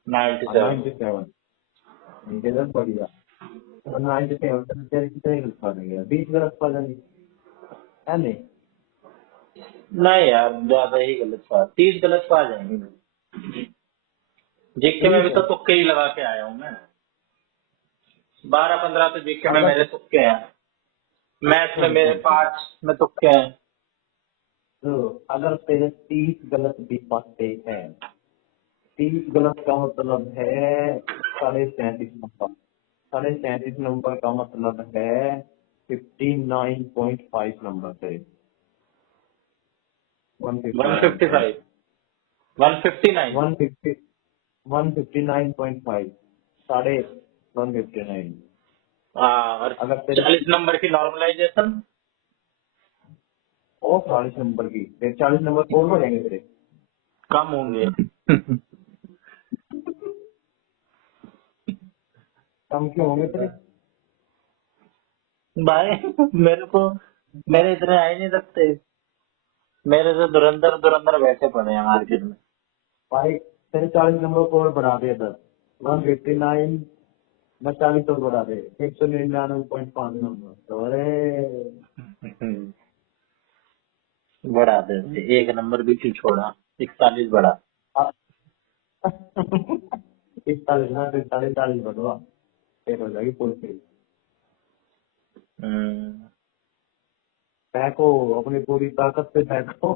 97। 97 गलत बढ़िया। 97 तेरे कितने गलत पा देंगे? 20 गलत पा जाएंगे है नहीं? नहीं यार, ज्यादा ही गलत पा, 30 गलत पा जाएंगे। जीके में भी तो तुक्के ही लगा के आया हूँ मैं। 12-15 तो जीके में मेरे तुक्के हैं। मैथ में मेरे 5 में तुक्के हैं। तो अगर तेरे 30 गलत भी पाते हैं, 30 गलत का मतलब है 37.5 नंबर, 37.5 नंबर का मतलब है 59.5 नंबर से 155 159 159.5 साढ़े 159। और अगर तेरे 40 नंबर की नॉर्मलाइजेशन। और 40 नंबर की, 40 नंबर और बढ़ेंगे तेरे। कम होंगे। कम क्यों होंगे तेरे? भाई मेरे इतने आ ही नहीं सकते। मेरे से धुरंधर धुरंधर बैठे पड़े हैं मार्केट में। भाई तेरे 40 नंबर को और बढ़ा दे, 159 में 40 और बढ़ा दे, 199.5 नंबर तो बढ़ा देते, एक नंबर भी क्यों छोड़ा, 41 बढ़ा। 41 ना 40 बढ़वा, फिर हो जाएगी फुल फिल। फेंको, अपनी पूरी ताकत से फेंको।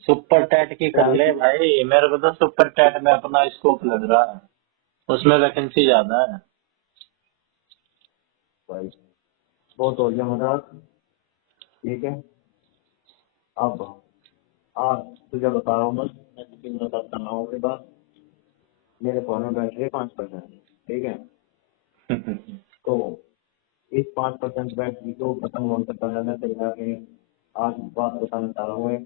सुपर टैट की कर ले भाई, मेरे को तो सुपर टैट में अपना स्कोप लग रहा है, उसमें वैकेंसी ज्यादा है। भाई बहुत हो गया मजाक, ठीक है। अब आज तुझे बता रहा हूँ, बस मैं किसी में बात करना हूँ के बाद मेरे फोन में बैटरी 5%, ठीक है। तो इस 5% बैटरी को खत्म होने से पहले मैं तेरे के आज बात बताना चाह रहा हूँ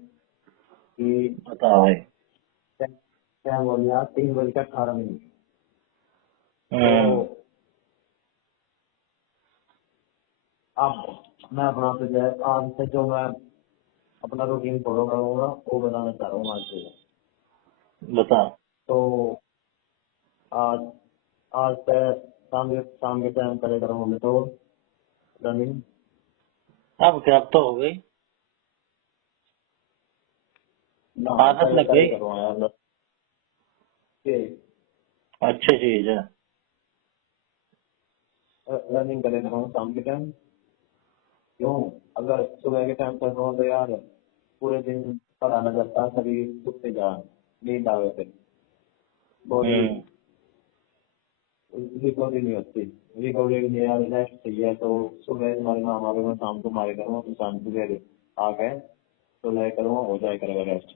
कि बताओ भाई। क्या बोल यार, 3 बज के 18 मिनट। हम्म। तो अब मैं अपना तुझे आज से जो मैं अपना रूटीन फॉलो करूंगा वो बताना चाह रहा हूँ आज से। बता। तो आज आज से शाम के टाइम करे करूँगा मैं तो रनिंग। अब क्या, अब तो हो गई, आदत लग गई। करूँगा यार बस, ये अच्छी चीज है। रनिंग करे करूँगा शाम के टाइम। क्यों, अगर सुबह के टाइम कर रहा हूँ तो यार पूरे दिन पढ़ाना करता है, शरीर उठते जा, नींद आवे, फिर बॉडी हम्म। रिकवरी नहीं होती। रिकवरी के लिए यार रेस्ट चाहिए। तो सुबह हमारे ना हमारे में शाम को मारे करूँगा, तो शाम को फिर आ गए तो लय करूँगा, हो जाए करेगा रेस्ट,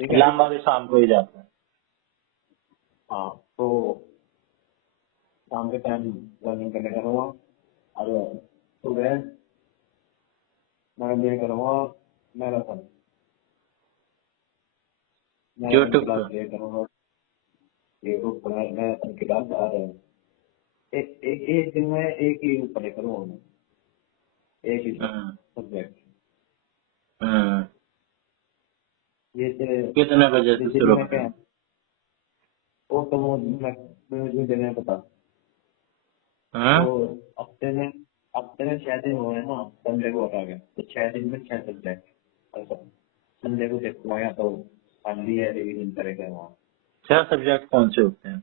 ठीक है। लंबा भी शाम को ही जाता है। हाँ, तो शाम के टाइम रनिंग करने करूँगा और सुबह मैं ये करूँगा मैराथन यूट्यूब क्लास पर। ये करूँगा। यूट्यूब पर मैराथन की क्लास आ रहे हैं। एक दिन में एक ही पढ़े करूँगा मैं, एक ही हम्म। सब्जेक्ट। हम्म। ये कितने बजे से दिन शुरू में क्या करें? है, वो तो मुझे देने पता। तो हम्म। हफ्ते में 6 दिन हुए ना, संडे को हटा गया तो 6 दिन में 6 सब्जेक्ट। ऐसा संडे को देखो या तो खाली है रिविजन करेगा वहाँ। 6 सब्जेक्ट कौन से होते हैं?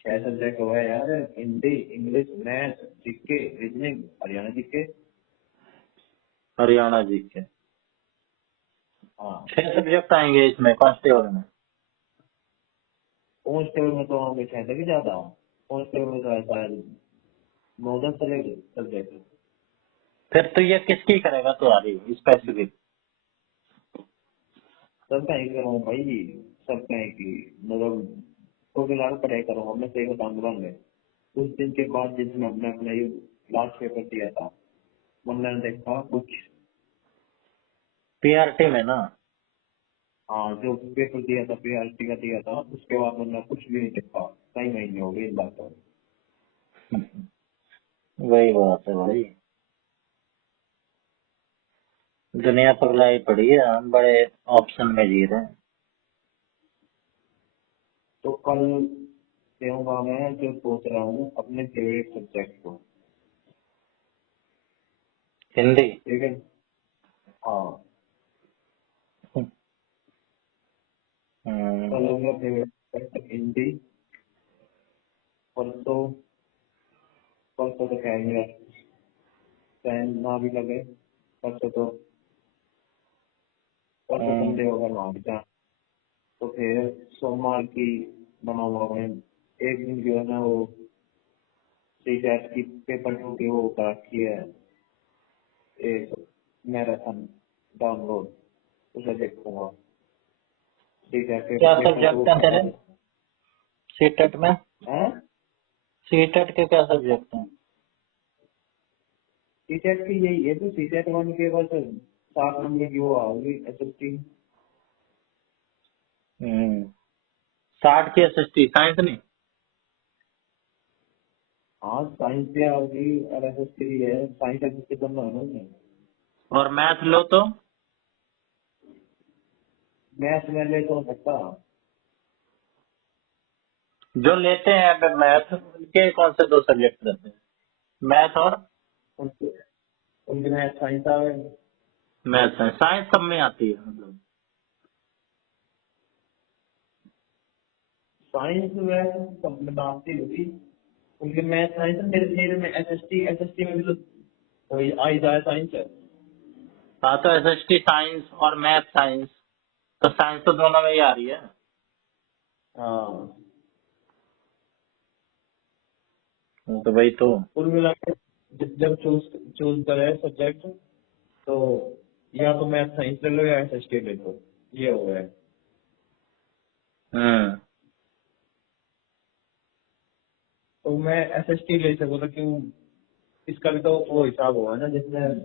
6 सब्जेक्ट हुआ है यार, Hindi, English, math, GK, reasoning, Haryana GK. Haryana G K हाँ, 6 सब्जेक्ट आएंगे इसमें कांस्टेबल में? कांस्टेबल में तो होंगे 6 से भी ज्यादा। कांस्टेबल में तो ऐसा है 9-10 सब्जेक्ट। फिर तो ये किसकी करेगा तुम्हारी स्पेसिफिक? सब कहीं करूँ भाई, सब कहीं की मतलब तो फिलहाल पढ़ाई करूँगा मैं, सही बताऊंगा मैं। उस दिन के बाद जिसमें हमने अपना ये लास्ट पेपर दिया था, मैंने देखा कुछ। पीआरटी में ना? हाँ, जो पेपर दिया था पीआरटी का दिया था, उसके बाद मैंने कुछ भी नहीं देखा। कई महीने हो गए इस बात पर। वही बात है भाई, दुनिया पगलाई पड़ी है, हम बड़े ऑप्शन में जी रहे हैं। तो कल देऊंगा मैं, जो सोच रहा हूँ अपने फेवरेट सब्जेक्ट को, हिंदी। ठीक है। हाँ, कल होगा फेवरेट सब्जेक्ट हिंदी। परसों परसों तो क्या मेरा टाइम ना भी लगे, परसों तो परसों संडे होगा वहाँ भी जाना। तो फिर सोमवार की बनाऊंगा मैं, एक दिन जो है ना वो सीटेट की पेपर टू की वो कर रखी है, एक मैराथन डाउनलोड, उसे देखूंगा। सीटेट क्या पेपर टू सब्जेक्ट है तेरे खत्म सीटेट में? है। सीटेट के क्या सब्जेक्ट हैं? सीटेट की यही है, तो सीटेट वन के बस 7 नंबर की वो आओगी एसएसटी। 60 की एसएसटी, साइंस नहीं? हाँ, साइंस भी आओगी और एसएसटी भी है, साइंस एसएसटी दोनों है ना उसमें। और मैथ लो तो? मैथ में ले तो सकता। जो लेते हैं अगर मैथ, उनके कौन से 2 सब्जेक्ट रहते हैं? मैथ और उनके उनके मैथ साइंस आवे। मैथ है, साइंस सब में आती है मतलब। साइंस में बनाती होगी उनके मैथ साइंस मेरे में एसएसटी में भी तो वही आई जाए साइंस है। हाँ तो एसएसटी साइंस और मैथ साइंस, तो साइंस तो दोनों में ही आ रही है। हाँ तो वही तो। कुल मिला के जब चूज करे सब्जेक्ट तो या तो मैथ साइंस ले लो या एसएसटी ले लो, ये हो गया। तो मैं एसएसटी ले सकूँ तो क्यों, इसका भी तो वो हिसाब हुआ ना जिसमें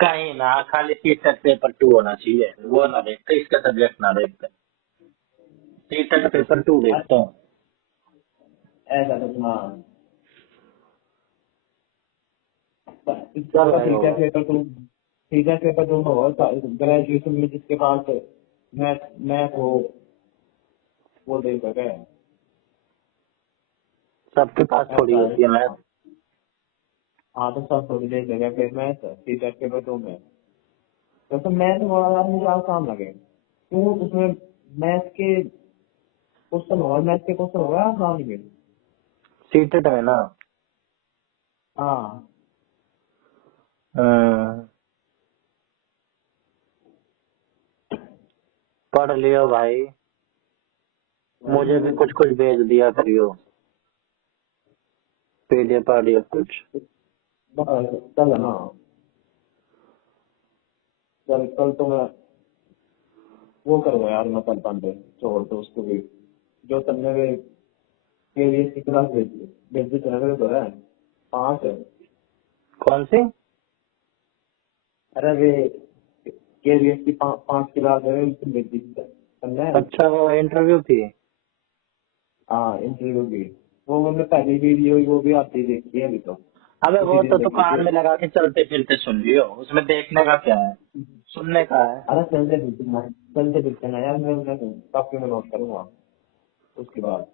कहीं ना खाली सीटेट पेपर 2 होना चाहिए, वो ना देखते, इसका सब्जेक्ट ना देखते, सीटेट पेपर 2 देखते हैं। ऐसा तो हाँ चल इसका रहे होगा। सीधा पेपर तुम हो ग्रेजुएशन में जिसके पास मैथ हो वो दे सके। सबके पास थोड़ी होती है मैथ। हाँ तो सब थोड़ी दे सके फिर मैथ सीधा पेपर तुम है तो मैथ वाला मुझे आसान लगे क्यों उसमें मैथ के क्वेश्चन होगा, मैथ के क्वेश्चन होगा आसान में। सीटेट में ना। हाँ पढ़ लियो भाई, मुझे भी कुछ कुछ भेज दिया करियो, पीडीएफ आरडीएफ कुछ। चल हाँ कल तो मैं वो करूँगा यार, मैं कल पांडे छोड़ दो उसको भी जो तुमने वे केवीएस की क्लास भेज दी चला तो है 5 है। कौन सी? अरे वे केवीएस की 5 क्लास है उसको भेज दी तुमने। अच्छा वो इंटरव्यू थी। हाँ इंटरव्यू की वो मैंने पहली वीडियो वो भी आती देखी है अभी तो अबे उसी वो दिन तो देखी कान थी। में लगा के चलते फिरते सुन लियो, उसमें देखने का क्या है, सुनने का है। अरे चलते फिरते ना यार मैं काफी में नोट करूंगा उसके बाद।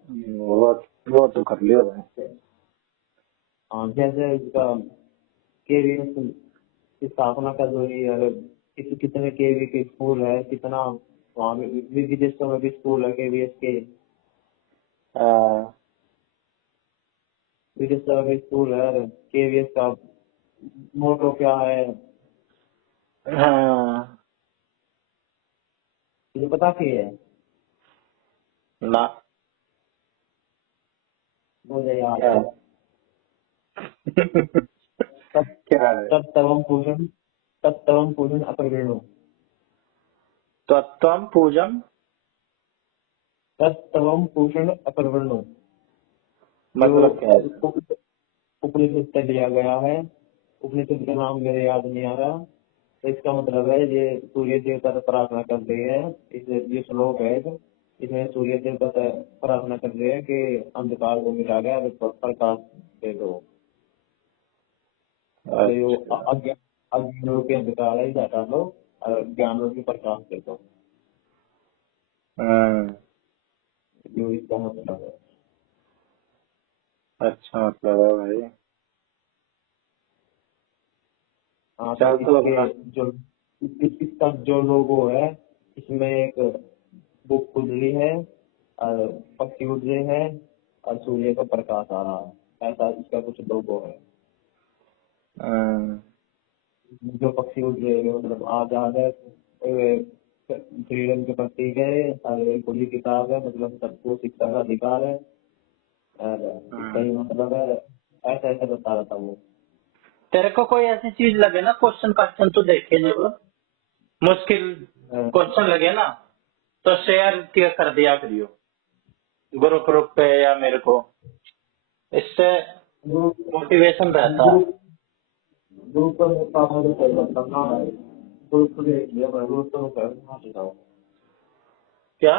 वो तो कर लियो भाई। हाँ जैसे इसका केवीएस की स्थापना कब हुई और कितने केवी के स्कूल है, कितना वहाँ विदेशों में भी स्कूल है केवीएस के, विदेशों में भी स्कूल है केवीएस का मोटो क्या है हाँ मुझे पता क्या है। ना मुझे याद क्या है क्या है? तत्तवम पूजन अपरिणो तत्वम पूजम तत्तवम पूजन अपरिणो मतलब क्या है? उपनिषद से लिया गया है, उपनिषद का नाम मेरे याद नहीं आ रहा। तो इसका मतलब है ये सूर्य देवता से प्रार्थना कर रही है, इस ये श्लोक है इसमें सूर्य देवता से प्रार्थना कर रही है कि अंधकार को मिटा गया प्रकाश दे दो, जो अज्ञान के अंधकार है हटा लो और ज्ञान की प्रकाश दे दो, जो इसका मतलब है। अच्छा मतलब है भाई। हाँ तो चल तो अपना। इसके जो इसका जो लोगो है इसमें एक बुक खुल रही है और पक्षी उड़ रहे हैं और सूर्य का प्रकाश आ रहा है, ऐसा इसका कुछ लोगो है। जो पक्षी उड़ रहे हैं मतलब आजाद है, फ्रीडम के प्रतीक है और खुली किताब है, मतलब सबको शिक्षा का अधिकार है और इसका ही मतलब है, ऐसा ऐसा बता रहा था वो। तेरे को कोई ऐसी चीज लगे ना, क्वेश्चन तो देखे जरूर, मुश्किल क्वेश्चन लगे ना तो शेयर कर दिया करियो ग्रुप पे या मेरे को, इससे मोटिवेशन रहता है। ग्रुप पर पापा को कॉल करता ना है, ग्रुप को देख लिया मैं, ग्रुप को करना चाहता क्या?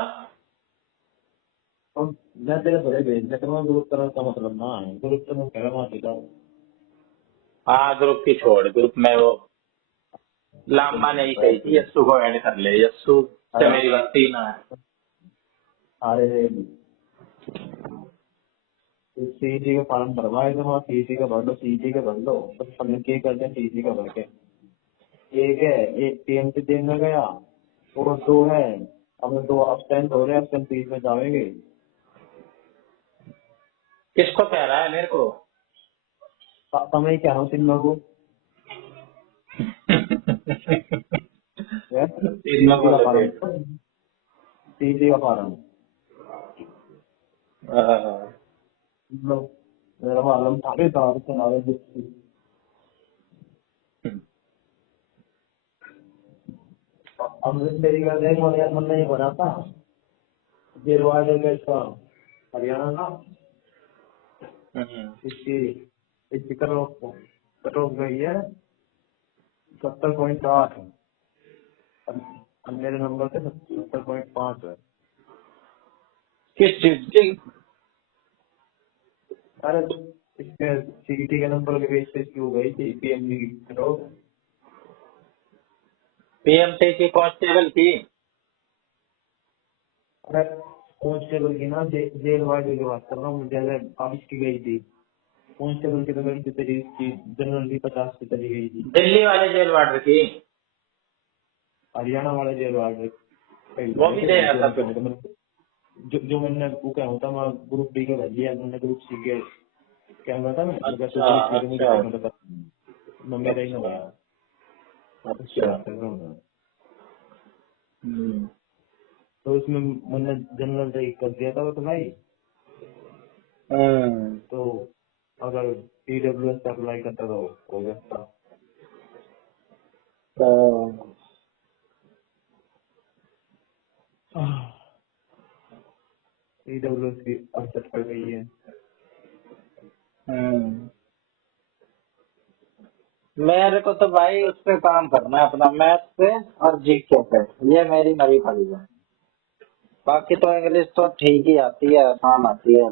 हूँ मैं तेरे थोड़े भेज देता हूँ, ग्रुप करने का मतलब ना है, ग्रुप तो मैं कहना चाहता हूँ। हाँ ग्रुप की छोड़, ग्रुप में वो लामा नहीं कही थी यस्सु को ऐड कर ले, यस्सु से मेरी बनती ना है। अरे सीईटी का फॉर्म भरवाए थे वहाँ, सीईटी का भर लो, सीईटी का भर लो, बस हमने क्या करते हैं सीईटी का भर के एक है एक टीएमसी देने गया और 2 है, अब 2 absent हो रहे, absent फीस में जाएंगे। किसको कह रहा है मेरे को? समय क्या हूँ तीनों को तीनों को लपेट। सीधी का फार्म हाँ। मेरा मालूम था भी था सुनावे अमृत मेरी का देख यार मन नहीं बना था जेल वार्डन का इसका हरियाणा का इसकी कट ऑफ गई है 70.8 अब मेरे नंबर पे 70.5 है। किस चीज की? अरे इसके सीईटी के नंबर के बेस पे इसकी हो गई थी पीएमजी की कट ऑफ। पीएमटी की कांस्टेबल की? अरे कांस्टेबल की ना जेल वार्डन की बात कर रहा हूँ, जैसे अब इसकी गई थी कांस्टेबल की तो गई थी तेरी इसकी जनरल की 50 पे चली गई थी। दिल्ली वाले जेल वार्डर की? हरियाणा वाले जेल वार्डन वो भी दे रहा था। जो मैंने वो क्या होता मैं ग्रुप डी के भर लिया, मैंने ग्रुप सी के क्या हुआ था ना अच्छा अच्छा मैं मेरा ही ना गया। अच्छा। तो इसमें मैंने जनरल से कर दिया था तो भाई तो अगर PWS का अप्लाई करता तो हो जाता। PWS की अड़चन पड़ गई है। मेरे को तो भाई उस पे काम करना है अपना, मैथ पे और जीके पे, ये मेरी मरी पड़ी है। बाकी तो इंग्लिश तो ठीक ही आती है, आसान आती है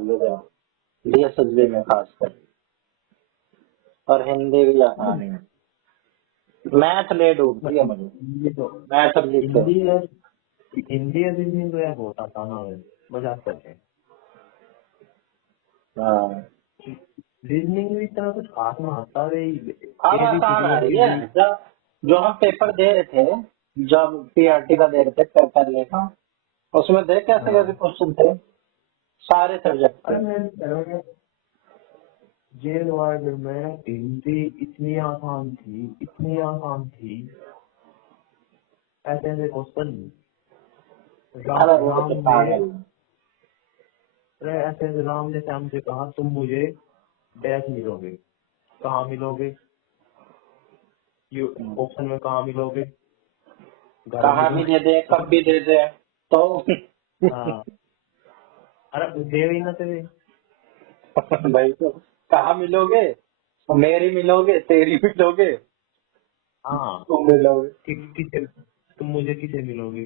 DSSB में खासकर, और हिंदी भी आसान है। मैथ ले डूबती है मुझे, मैथ और जीके। हिंदी या रीजनिंग तो यार बहुत आसान है, मजाक करते हैं। हाँ रीजनिंग भी इतना कुछ खास में आता है अब आसान आ रही है। जब जो हम पेपर दे रहे थे, जब PRT का दे रहे थे पेपर लेना, उसमें देख कैसे कैसे क्वेश्चन थे सारे सब्जेक्ट के। जेल वार्ड में हिंदी इतनी आसान थी ऐसे ऐसे क्वेश्चन राम ने श्याम से कहा तुम मुझे डैश मिलोगे, कहाँ मिलोगे, ऑप्शन में कहाँ मिलोगे, कहाँ भी दे दे कब भी दे दे तो हाँ अरे दे ही ना तेरे भाई तो कहाँ मिलोगे, मेरी मिलोगे, तेरी मिलोगे, हाँ तुम मिलोगे किसे तुम मुझे किसे मिलोगे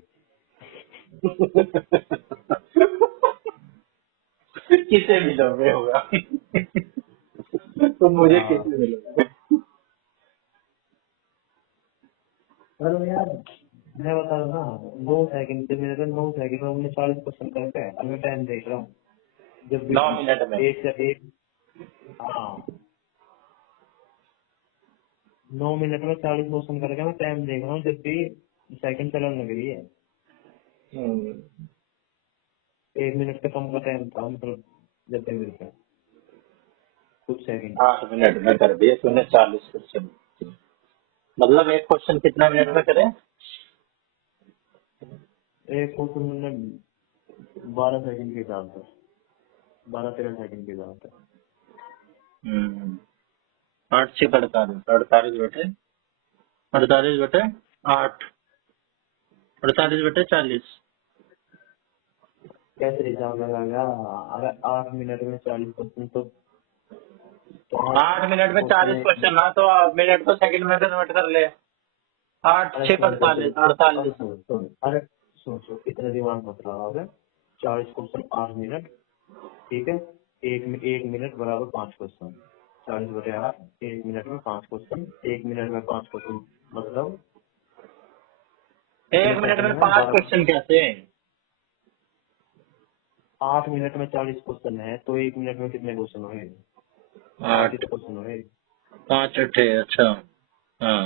किसे मिलोगे होगा तुम मुझे किसे मिलोगे। अरे यार मैं बता रहा ना 9 सेकंड से मेरे 9 सेकंड में हमने 40 क्वेश्चन करते हैं। अब मैं टाइम देख रहा हूँ जब भी 9 मिनट में एक से एक 9 मिनट में 40 क्वेश्चन करके मैं टाइम देख रहा हूँ जब भी सेकंड चलन लग रही है। 1 मिनट से कम का टाइम था मतलब जब भी मिलता है कुछ सेकंड 8 मिनट में कर दिए तूने 40 क्वेश्चन। मतलब एक क्वेश्चन कितना मिनट में करें? एक क्वेश्चन मैंने 12 सेकंड के हिसाब से 12-13 सेकंड के हिसाब से 8 से 48 बटे 8 48 बटे 40 कैसे हिसाब लगाएगा। अगर 8 मिनट में 40 क्वेश्चन तो 8 मिनट में 40 क्वेश्चन ना, तो मिनट को सेकंड में कन्वर्ट कर ले। 8 6 48 48। अरे सोचो इतना दिमाग मत लगाओगे। 40 क्वेश्चन 8 मिनट ठीक है, एक मिनट बराबर 5 क्वेश्चन 40 बटे 8 1 मिनट में 5 क्वेश्चन 1 मिनट में 5 क्वेश्चन मतलब 1 मिनट में 5 क्वेश्चन कैसे? 8 मिनट में 40 क्वेश्चन है तो 1 मिनट में कितने क्वेश्चन होंगे? 8 क्वेश्चन होंगे 5 अठे अच्छा। हाँ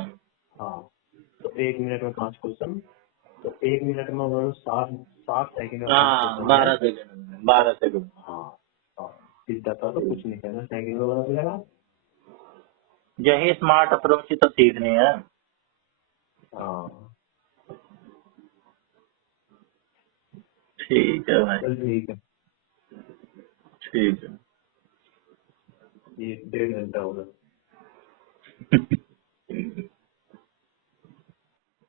हाँ तो 1 मिनट में 5 क्वेश्चन तो 1 मिनट में उन्होंने 60 सेकंड हाँ 12 सेकंड। हाँ सीधा था तो कुछ नहीं कहना, सेकंड में पता चलेगा। यही स्मार्ट अप्रोच ही तो सीखनी है। हाँ ठीक है भाई, चल ठीक है, ठीक है। ये 1.5 घंटा होगा।